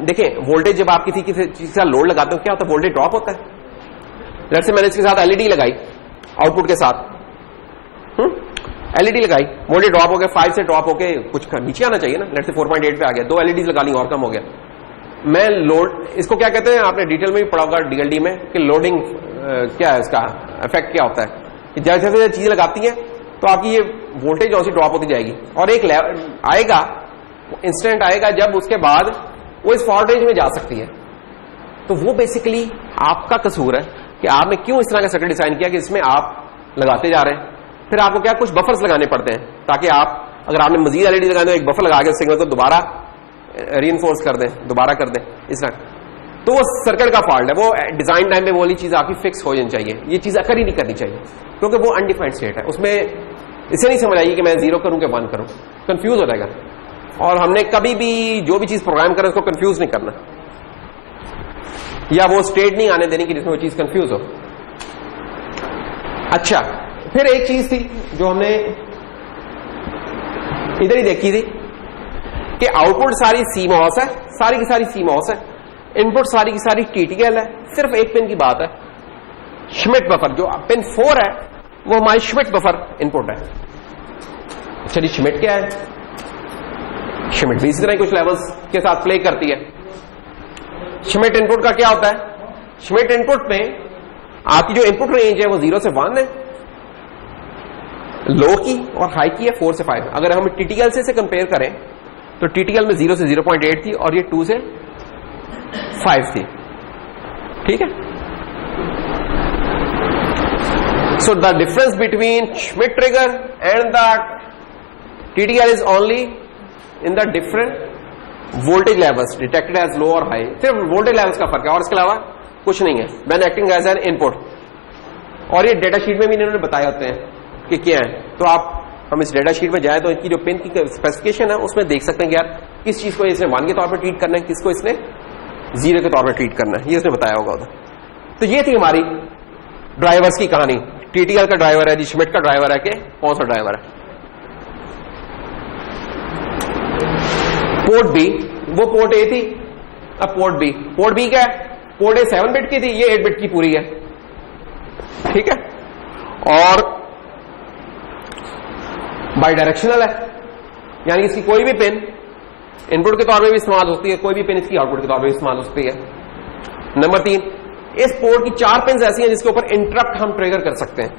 देखें वोल्टेज जब आप किसी चीज का लोड लगाते हो क्या होता है, वोल्टेज ड्रॉप होता है। जैसे मैंने इसके साथ एलईडी लगाई आउटपुट के साथ, एलईडी लगाई, वोल्टेज ड्रॉप हो गया, 5 से ड्रॉप होके कुछ नीचे आना चाहिए ना, लेट्स से 4.8 पे आ गया, 2 एलईडीज लगा ली और कम हो गया। मैं लोड, इसको क्या कहते हैं, आपने डिटेल में भी पढ़ा होगा डीएलडी में कि लोडिंग क्या है, इसका इफेक्ट क्या होता है कि जैसे जैसे चीजें लगाती हैं तो आपकी ये वोल्टेज जो सी ड्रॉप होती जाएगी, और एक आएगा इंस्टेंट आएगा जब उसके बाद वो इस फॉल्ट रेंज में जा सकती है। तो वो बेसिकली आपका कसूर है कि आपने क्यों इस तरह का सर्किट डिजाइन किया कि इसमें आप लगाते जा रहे हैं, फिर आपको क्या कुछ बफर्स लगाने पड़ते हैं ताकि आप, अगर आपने मजीद एलईडी लगाने तो एक बफर लगा के सिग्नल को दोबारा रीइंफोर्स कर दें, दोबारा कर दें इस तरह। तो वो सर्किट का फॉल्ट है, वो डिजाइन टाइम में वो वाली चीज आपकी फिक्स हो जानी चाहिए, ये चीज अकर ही नहीं करनी चाहिए, क्योंकि वो अनडिफाइंड स्टेट है, उसमें इसे नहीं समझ आएगी कि मैं 0 करूं कि 1 करूं, कंफ्यूज हो जाएगा। और हमने कभी भी जो भी चीज प्रोग्राम करें उसको कंफ्यूज नहीं करना, या वो स्टेट नहीं आने देनी कि जिसमें वो चीज कंफ्यूज हो। अच्छा, फिर एक चीज थी जो हमने इधर ही देखी थी कि आउटपुट सारी CMOS है, सारी की सारी CMOS है, इनपुट सारी की सारी TTL है, सिर्फ एक पिन की बात है, श्मिट बफर जो पिन 4 है वो हमारी श्मिट बफर इनपुट है। चलिए श्मिट क्या है, श्मिट भी इसी तरह कुछ लेवल्स के साथ प्ले करती है। श्मिट इनपुट का क्या होता है, श्मिट इनपुट में आपकी जो इनपुट रेंज है वो 0 से 1 है, लो की, और हाई की है 4 से 5। अगर हम TTL से कंपेयर करें तो TTL में 0 से 0.8 थी और ये 2 से 5 थी, ठीक है। So the difference between Schmitt trigger and the TTL is only in the different voltage levels detected as low और हाई, सिर्फ वोल्टेज लेवल्स का फर्क है और इसके अलावा कुछ नहीं है। When acting as an input, और ये डेटा शीट में भी इन्होंने बताए होते हैं कि क्या है। तो आप, हम इस डेटा शीट में जाए तो इनकी जो पिन की स्पेसिफिकेशन है उसमें देख सकते हैं कि यार किस चीज को इसने 1 के तौर पर ट्रीट करना है, किसको इसने 0 के तौर पर ट्रीट करना है, ये उसने बताया होगा उधर। तो ये थी हमारी ड्राइवर्स की कहानी। TTL का ड्राइवर है जी, श्मिट का ड्राइवर है कि कौन सा ड्राइवर है। पोर्ट बी, वो पोर्ट ए थी, अब पोर्ट बी, पोर्ट बी क्या है, पोर्ट ए 7 बिट की थी, ये 8 बिट की पूरी है, ठीक है, और बाई डायरेक्शनल है, यानी इसकी कोई भी पिन इनपुट के तौर पर भी इस्तेमाल होती है, कोई भी पिन इसकी आउटपुट के तौर पर इस्तेमाल होती है। नंबर 3, इस पोर्ट की 4 पिन ऐसी हैं जिसके ऊपर इंटरप्ट हम ट्रिगर कर सकते हैं।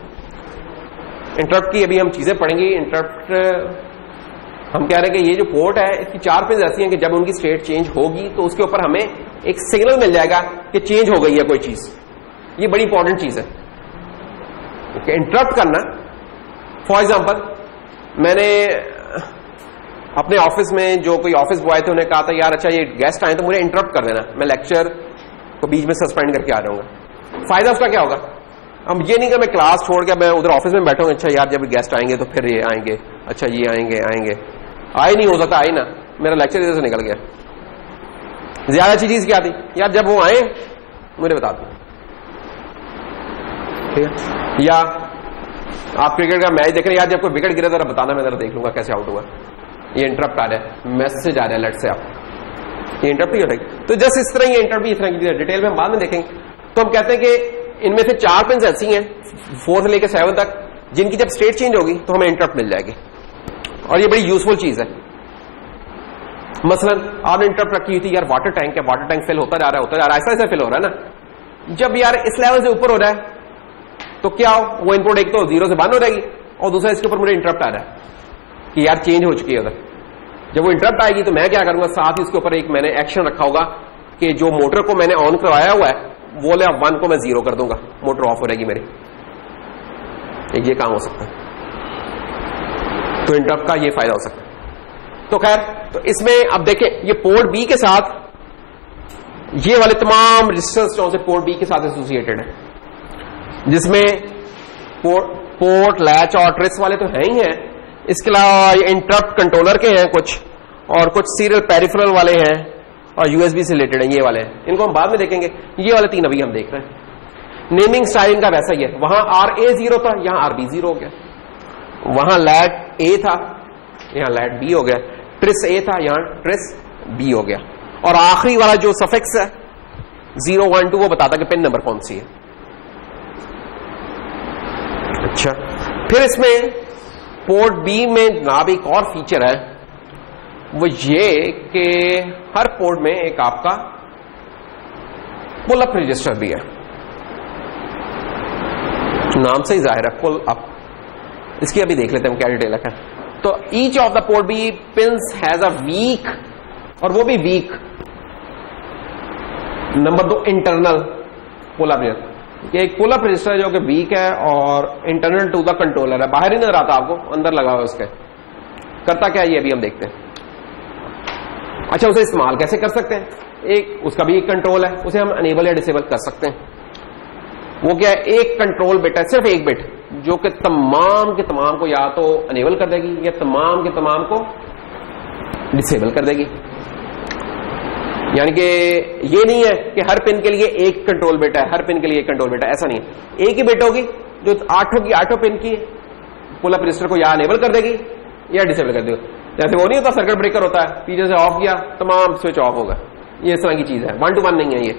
इंटरप्ट की अभी हम चीजें पढ़ेंगे। इंटरप्ट हम कह रहे हैं कि ये जो पोर्ट है इसकी 4 पिन ऐसी हैं कि जब उनकी स्टेट चेंज होगी तो उसके ऊपर हमें एक सिग्नल मिल जाएगा कि चेंज हो गई है कोई चीज। ये बड़ी इंपॉर्टेंट चीज है। इंटरप्ट करना, फॉर एग्जाम्पल मैंने अपने ऑफिस में जो कोई ऑफिस बॉय थे उन्हें कहा था यार अच्छा ये गेस्ट आए तो मुझे इंटरप्ट कर देना, मैं लेक्चर को बीच में सस्पेंड करके आ जाऊंगा। फायदा उसका क्या होगा? अब ये नहीं कि मैं क्लास छोड़ के मैं उधर ऑफिस में बैठूंगा, अच्छा यार जब गेस्ट आएंगे तो फिर ये आएंगे, अच्छा ये आएंगे आए नहीं हो सकता, आए ना, मेरा लेक्चर इधर से निकल गया। ज्यादा अच्छी चीज क्या थी यार, जब वो आए मुझे बता दो, ठीक है? या आप क्रिकेट का मैच देख रहे हैं, यार जब कोई विकेट गिरे जरा बताना, मैं जरा देख लूंगा कैसे आउट हुआ। ये इंटरप्ट आ रहा है, मैसेज आ रहा है लेट से आप, ये इंटरप्ट ही हो रही। तो जस्ट इस तरह ये इंटरप्ट भी इस तरह की डिटेल में हम बाद में देखेंगे। तो हम कहते हैं कि इनमें से 4 पिन ऐसी हैं 4 से लेकर 7 तक, जिनकी जब स्टेट चेंज होगी तो हमें इंटरप्ट मिल जाएगी, और ये बड़ी यूजफुल चीज है। मसलन आपने इंटरप्ट रखी हुई थी यार वाटर टैंक है, वाटर टैंक फिल होता जा रहा है, ऐसा ऐसा फिल हो रहा है ना। जब यार इस लेवल से ऊपर हो रहा है तो क्या हो, वो इनपुट एक तो 0 से 1 हो जाएगी, और दूसरा इसके ऊपर मुझे इंटरप्ट आ रहा है कि यार चेंज हो चुकी है उधर। जब वो इंटरप्ट आएगी तो मैं क्या करूंगा, साथ ही उसके ऊपर एक मैंने एक्शन रखा होगा कि जो मोटर को मैंने ऑन करवाया हुआ है वो ले 1 को मैं 0 कर दूंगा, मोटर ऑफ हो जाएगी मेरी। ये काम हो सकता है, तो इंटरप्ट का ये फायदा हो सकता है। तो खैर, तो इसमें अब देखें ये पोर्ट बी के साथ ये वाले तमाम रजिस्टर्स जो से पोर्ट बी के साथ एसोसिएटेड है, जिसमें पोर्ट लैच और ट्रेस वाले तो हैं ही हैं, इसके अलावा इंटरप्ट कंट्रोलर के हैं कुछ, और कुछ सीरियल पेरिफेरल वाले हैं, और यूएसबी से रिलेटेड हैं, ये वाले हैं। इनको हम बाद में देखेंगे, ये वाले 3 अभी हम देख रहे हैं। नेमिंग स्टाइल इनका वैसा ही है, वहां RA0 था, यहां RB0 हो गया, वहां लैट A था, यहां लैट B हो गया, ट्रिस A था, यहां ट्रिस B हो गया, और आखिरी वाला जो सफिक्स है 0, 1, 2 वो बताता कि पिन नंबर कौन सी है। अच्छा, फिर इसमें पोर्ट बी में जनाब एक और फीचर है, वो ये कि हर पोर्ट में एक आपका पुल अप रजिस्टर भी है, नाम से ही जाहिर है पुल अप। इसकी अभी देख लेते हैं हम क्या डिटेल है। तो each of the port B pins has a weak, और वो भी weak. Number 2 internal pull up resistor, ये एक पुल अप रजिस्टर है जो कि वीक है और इंटरनल टू द कंट्रोलर है, बाहर ही नजर आता आपको, अंदर लगा हुआ है उसके। करता क्या है ये अभी हम देखते हैं। अच्छा, उसे इस्तेमाल कैसे कर सकते हैं? एक उसका भी एक कंट्रोल है, उसे हम अनेबल या डिसेबल कर सकते हैं। वो क्या है, एक कंट्रोल बिट है, सिर्फ एक बिट, जो कि तमाम के तमाम को या तो अनेबल कर देगी या तमाम के तमाम को डिसेबल कर देगी। यानी कि ये नहीं है कि हर पिन के लिए एक कंट्रोल बिट है, हर पिन के लिए एक कंट्रोल बिट है, ऐसा नहीं है। एक ही बिट होगी जो 8 पिन की पुल अप रजिस्टर को या अनेबल कर देगी या डिसेबल कर देगी। जैसे वो नहीं होता सर्किट ब्रेकर होता है, पीछे से ऑफ किया तमाम स्विच ऑफ होगा, ये इस तरह की चीज है, 1 to 1 नहीं है ये।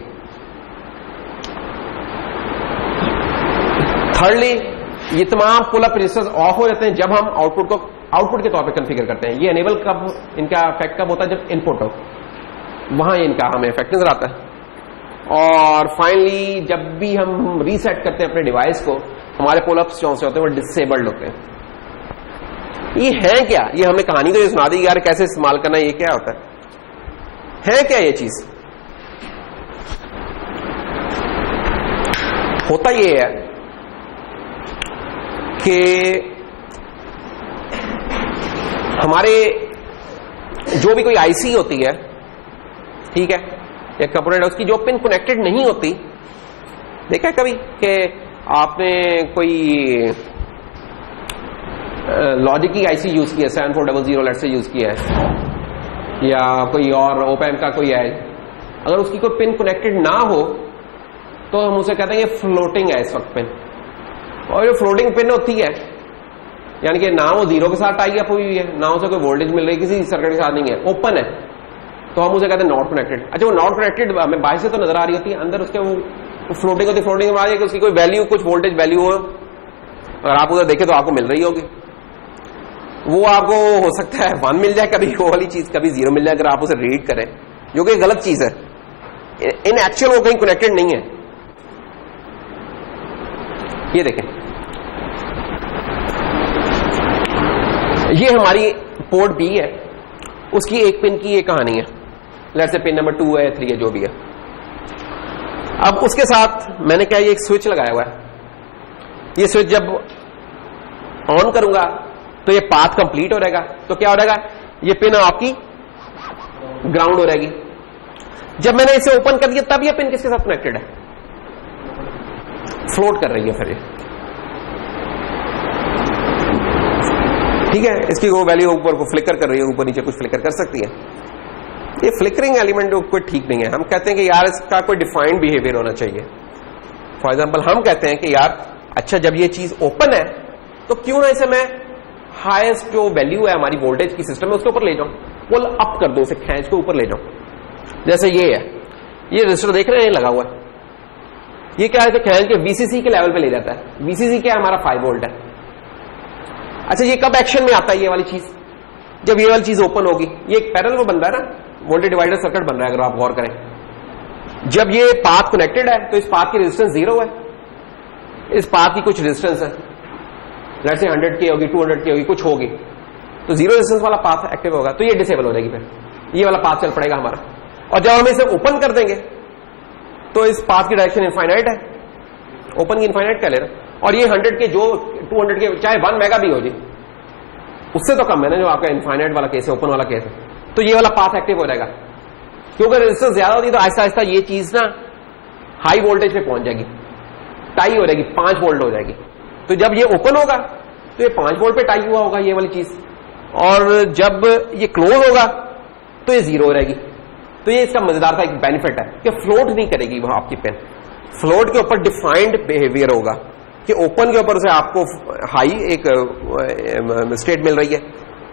थर्डली, ये तमाम पुल अप रजिस्टर्स ऑफ हो जाते हैं जब हम आउटपुट को आउटपुट के तौर पे कॉन्फ़िगर करते हैं। ये एनेबल कब, इनका इफेक्ट कब होता है, जब इनपुट हो, वहां इनका हमें इफेक्ट नजर आता है। और फाइनली जब भी हम रीसेट करते हैं अपने डिवाइस को, हमारे पुल अप्स जो होते हैं वो डिसेबल्ड होते हैं। ये है क्या, ये हमें कहानी तो ये सुना दी यार कैसे इस्तेमाल करना, ये क्या होता है क्या ये चीज? होता ये है कि हमारे जो भी कोई आईसी होती है, ठीक है, या कंपोनेंट, उसकी जो पिन कनेक्टेड नहीं होती, देखा है कभी कि आपने कोई लॉजिक की आईसी यूज किया, 7400 लेट से यूज किया है, या कोई और ओपैम का कोई है, अगर उसकी कोई पिन कनेक्टेड ना हो तो हम उसे कहते हैं ये फ्लोटिंग है इस वक्त पिन। और जो फ्लोटिंग पिन होती है, यानी कि ना वो 0 के साथ टाई अप हुई है, ना उसे कोई वोल्टेज मिल रही किसी सर्किट के साथ नहीं है, ओपन है, तो हम उसे कहते हैं नॉट कनेक्टेड। अच्छा, वो नॉट कनेक्टेड हमें बाहर से तो नजर आ रही होती है, अंदर उसके वो फ्लोटिंग होती है, फ्लोटिंग में आ जाएगी उसकी कोई वैल्यू, कुछ वोल्टेज वैल्यू हो, अगर आप उधर देखें तो आपको मिल रही होगी। वो आपको हो सकता है 1 मिल जाए कभी, वो वाली चीज कभी 0 मिल जाए अगर आप उसे रीड करें, जो कि गलत चीज है। इन एक्चुअल वो कहीं कनेक्टेड नहीं है। ये देखें, ये हमारी पोर्ट बी है, उसकी एक पिन की ये कहानी है, लेट्स से पिन नंबर 2 है, 3 है, जो भी है। अब उसके साथ मैंने क्या, ये एक स्विच लगाया हुआ है। ये स्विच जब ऑन करूंगा तो ये पाथ कंप्लीट हो रहेगा। तो क्या हो रहेगा, ये पिन आपकी ग्राउंड हो रहेगी। जब मैंने इसे ओपन कर दिया तब ये पिन किसके साथ कनेक्टेड है, फ्लोट कर रही है फिर ये, ठीक है। इसकी वो वैल्यू ऊपर को फ्लिकर कर रही है, ऊपर नीचे कुछ फ्लिकर कर सकती है। ये फ्लिकरिंग एलिमेंट कोई ठीक नहीं है। हम कहते हैं कि यार इसका कोई डिफाइंड बिहेवियर होना चाहिए। फॉर एग्जांपल हम कहते हैं कि यार अच्छा जब ये चीज ओपन है तो क्यों ना इसे मैं हाईएस्ट जो वैल्यू है हमारी वोल्टेज की सिस्टम में उसके ऊपर ले जाऊं, पुल अप कर दो, उसे खींच के ऊपर ले जाऊं। जैसे ये है, ये रजिस्टर देख रहे हैं, ये लगा हुआ है, ये क्या है तो खींच के वीसीसी के लेवल पे ले जाता है। वीसीसी क्या है, हमारा 5 वोल्ट है। अच्छा ये कब एक्शन में आता है ये वाली चीज, जब ये वाली चीज ओपन होगी। ये एक पैरेलल वो बन रहा है ना, वोल्टेज डिवाइडर सर्किट बन रहा है अगर आप गौर करें। जब ये पाथ कनेक्टेड है तो इस पाथ की रेजिस्टेंस 0 है, इस पाथ की कुछ रेजिस्टेंस है, जैसे 100 की होगी, 200 की होगी, कुछ होगी, तो 0 रेजिस्टेंस वाला पाथ एक्टिव होगा, तो ये डिसेबल हो जाएगी, फिर ये वाला पाथ चल पड़ेगा हमारा। और जब हम इसे ओपन कर देंगे तो इस पाथ की डायरेक्शन इनफाइनाइट है, ओपन की इनफाइनाइट कह ले रहा। और ये 100 के जो 200 के चाहे 1 मेगा भी हो जी, उससे तो कम है ना जो आपका इनफाइनाइट वाला केस है, ओपन वाला केस है, तो ये वाला पाथ एक्टिव हो जाएगा। क्योंकि रेजिस्टेंस ज्यादा होती है तो आहिस्ता आहिस्ता ये चीज ना हाई वोल्टेज पे पहुंच जाएगी, टाई हो जाएगी, 5 वोल्ट हो जाएगी। तो जब ये ओपन होगा तो ये 5 वोल्ट पे टाई हुआ होगा ये वाली चीज, और जब ये क्लोज होगा तो ये 0 हो रहेगी। तो ये इसका मजेदार था एक बेनिफिट है कि फ्लोट नहीं करेगी वह आपकी पेन, फ्लोट के ऊपर डिफाइंड बिहेवियर होगा कि ओपन के ऊपर से आपको हाई एक स्टेट मिल रही है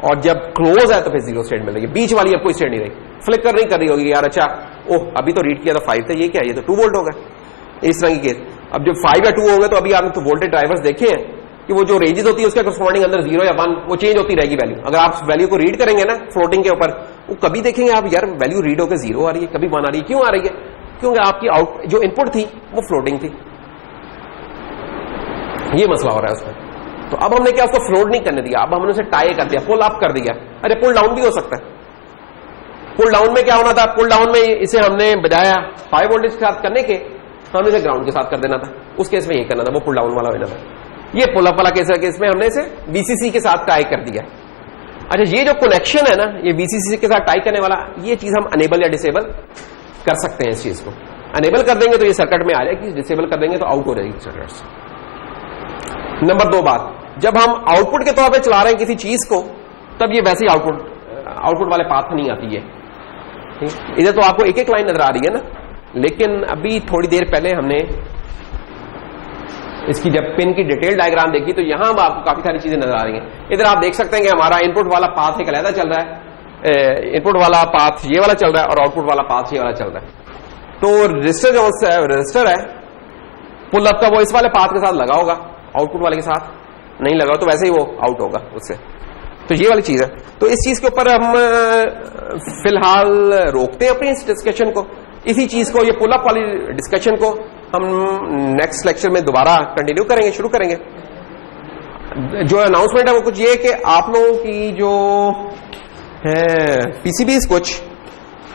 और जब क्लोज है तो फिर 0 स्टेट मिल रही है, बीच वाली अब कोई स्टेट नहीं रही, फ्लिकर नहीं कर रही होगी यार अच्छा ओह अभी तो रीड किया था 5 था, ये क्या है, ये तो 2 वोल्ट होगा, इस तरह की केस। अब जब 5 या 2 होंगे तो अभी आपने तो वोल्टेज ड्राइवर्स देखे हैं कि वो जो रेंजेस होती है उसके करस्पॉन्डिंग अंदर 0 या 1 वो चेंज होती रहेगी वैल्यू। अगर आप वैल्यू को रीड करेंगे ना फ्लोटिंग के ऊपर, वो कभी देखेंगे आप यार वैल्यू रीड होकर 0 आ रही है, कभी 1 आ रही है, क्यों आ रही है, क्योंकि आपकी आउट जो इनपुट थी वो फ्लोटिंग थी, ये मसला हो रहा है उसमें। तो अब हमने क्या उसको फ्लोट नहीं करने दिया, अब हमने उसे टाई कर दिया, पुल अप कर दिया। अरे पुल डाउन भी हो सकता है, पुल डाउन में क्या होना था, पुल डाउन में इसे हमने बजाया 5 वोल्टेज के साथ करने के, हमने इसे ग्राउंड के साथ कर देना था, उस केस में ये करना था, वो पुल डाउन वाला होना था। ये पुल अप वाला केस है कि इसमें हमने इसे वीसीसी के साथ टाई कर दिया। अच्छा ये जो कनेक्शन है ना ये वीसीसी के साथ टाई करने वाला, ये चीज हम अनेबल या डिसेबल कर सकते हैं। इस चीज को अनेबल कर देंगे तो ये सर्किट में आ जाएगी, डिसेबल कर देंगे तो आउट हो जाएगी सर्किट से। नंबर 2 बात, जब हम आउटपुट के तौर पे चला रहे हैं किसी चीज को तब ये वैसे ही आउटपुट वाले पाथ नहीं आती है। इधर तो आपको एक एक लाइन नजर आ रही है ना, लेकिन अभी थोड़ी देर पहले हमने इसकी जब पिन की डिटेल डायग्राम देखी तो यहां आपको काफी सारी चीजें नजर आ रही हैं। इधर आप देख सकते हैं कि हमारा इनपुट वाला पाथ एक अलग चल रहा है, इनपुट वाला पाथ ये वाला चल रहा है और आउटपुट वाला पाथ ये वाला चल रहा है। तो रजिस्टर जो रजिस्टर है पुल अप का वो इस वाले पाथ के साथ लगा होगा, आउटपुट वाले के साथ नहीं लगा तो वैसे ही वो आउट होगा उससे। तो ये वाली चीज है। तो इस चीज के ऊपर हम फिलहाल रोकते हैं अपनी इस डिस्कशन को, इसी चीज को, ये पुल अप वाली डिस्कशन को हम नेक्स्ट लेक्चर में दोबारा कंटिन्यू करेंगे, शुरू करेंगे। जो अनाउंसमेंट है वो कुछ ये कि आप लोगों की जो है पीसीबीज कुछ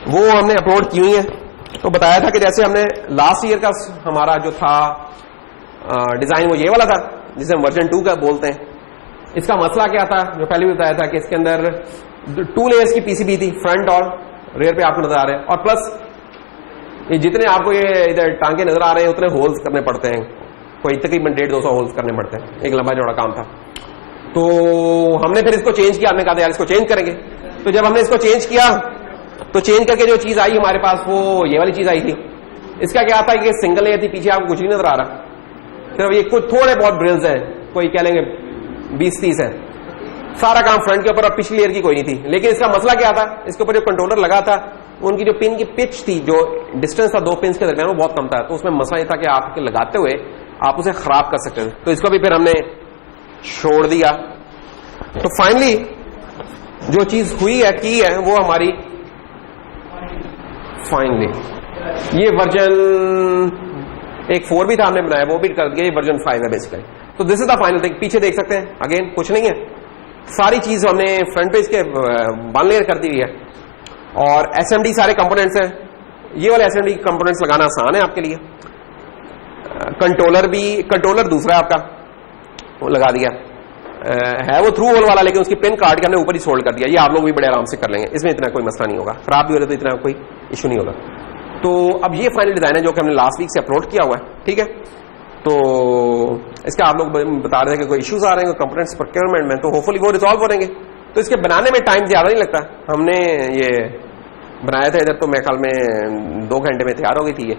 वो हमने अपलोड की हुई है। तो बताया था कि जैसे हमने लास्ट ईयर का हमारा जो था डिजाइन वो ये वाला था जिसे हम वर्जन 2 का बोलते हैं। इसका मसला क्या था, जो पहले भी बताया था कि इसके अंदर 2 लेयर्स की पीसीबी थी, फ्रंट और रेयर पे आपको नजर आ रहे हैं, और प्लस ये जितने आपको ये इधर टांके नजर आ रहे हैं उतने होल्स करने पड़ते हैं, कोई तकरीबन 150-200 होल्स करने पड़ते हैं, एक लंबा चौड़ा काम था। तो हमने फिर इसको चेंज किया, हमने कहा यार इसको चेंज करेंगे। तो जब हमने इसको चेंज किया तो चेंज करके जो चीज आई हमारे पास वो ये वाली चीज आई थी। इसका क्या था कि सिंगल लेयर थी, पीछे आपको कुछ नहीं नजर आ रहा, सिर्फ ये कुछ थोड़े बहुत ड्रिल्स हैं, कोई कह लेंगे 20-30 है, सारा काम फ्रंट के ऊपर, और पिछली लेयर की कोई नहीं थी। लेकिन इसका मसला क्या था, इसके ऊपर जो कंट्रोलर लगा था उनकी जो पिन की पिच थी, जो डिस्टेंस था 2 पिन के दरमियान वो बहुत कम था। तो उसमें मसला ये था कि आपके लगाते हुए आप उसे खराब कर सकते थे, तो इसको भी फिर हमने छोड़ दिया। तो फाइनली जो चीज हुई है की है वो हमारी फाइनली ये वर्जन एक 4 भी था हमने बनाया, वो भी कर दिया, ये वर्जन 5 है बेसिकली। तो this is the final thing. पीछे देख सकते हैं, अगेन कुछ नहीं है, सारी चीज हमने फ्रंट पे इसके 1 लेयर कर दी हुई है, और एसएमडी सारे कंपोनेंट्स हैं। ये वाले एसएमडी कंपोनेंट्स लगाना आसान है आपके लिए। कंट्रोलर भी, कंट्रोलर दूसरा है आपका, वो लगा दिया। है वो थ्रू होल वाला, लेकिन उसकी पिन काट के हमने ऊपर ही सोल्ड कर दिया। ये आप लोग भी बड़े आराम से कर लेंगे, इसमें इतना कोई मसला नहीं होगा, खराब भी हो रहा तो इतना कोई इशू नहीं होगा। तो अब ये फाइनल डिजाइन है जो कि हमने लास्ट वीक से अपलोड किया हुआ है, ठीक है। तो इसका आप लोग बता रहे थे कि कोई इश्यूज आ रहे हैं कंपोनेंट्स प्रोक्योरमेंट में, तो होपफुली वो रिजॉल्व हो जाएंगे। तो इसके बनाने में टाइम ज्यादा नहीं लगता, हमने ये बनाया था इधर तो मेरे ख्याल में 2 घंटे में तैयार हो गई थी ये,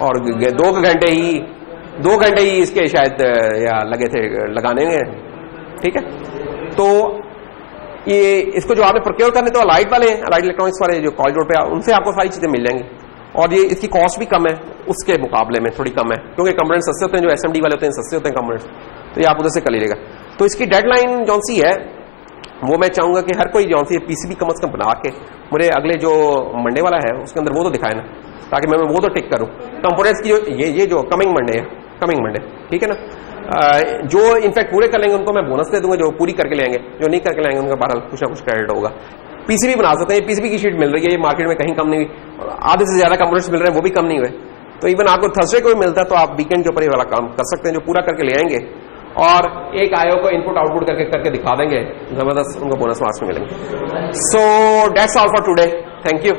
और 2 घंटे ही इसके शायद या लगे थे लगाने में, ठीक है। तो ये इसको जो आपने प्रोक्योर करने तो अलाइट वाले हैं, अलाइट इलेक्ट्रॉनिक्स वाले जो कॉलेज रोड पे, उनसे आपको सारी चीजें मिल जाएंगी, और ये इसकी कॉस्ट भी कम है, उसके मुकाबले में थोड़ी कम है, क्योंकि कंपोनेंट सस्ते होते हैं, जो एसएमडी वाले होते हैं सस्ते होते हैं कंपोनेंट्स, तो ये आप उधर से कर लीजिएगा। तो इसकी डेडलाइन जौन सी है वो मैं चाहूंगा कि हर कोई जौन सी पीसीबी कम से कम बना के मुझे अगले जो मंडे वाला है उसके अंदर वो तो दिखाए ना, ताकि मैं वो तो टिक करूं कंपोनेंट्स की। जो ये जो कमिंग मंडे है, कमिंग मंडे, ठीक है ना। जो इनफैक्ट पूरे कर लेंगे उनको मैं बोनस दे दूंगा, जो पूरी करके ले आएंगे, जो नहीं करके लाएंगे उनका बहरहाल कुछ ना कुछ क्रेडिट होगा। पीसीबी बना सकते हैं, पीसीबी की शीट मिल रही है, ये मार्केट में कहीं कम नहीं हुई, आधे से ज्यादा कंपोनेंट्स मिल रहे हैं वो भी कम नहीं हुए। तो इवन आपको थर्सडे को भी मिलता है तो आप वीकेंड के ऊपर ये वाला काम कर सकते हैं, जो पूरा करके ले आएंगे और एक आईओ को इनपुट आउटपुट करके दिखा देंगे, जबरदस्त उनको बोनस मार्क्स में मिलेंगे। So that's all for today, thank you.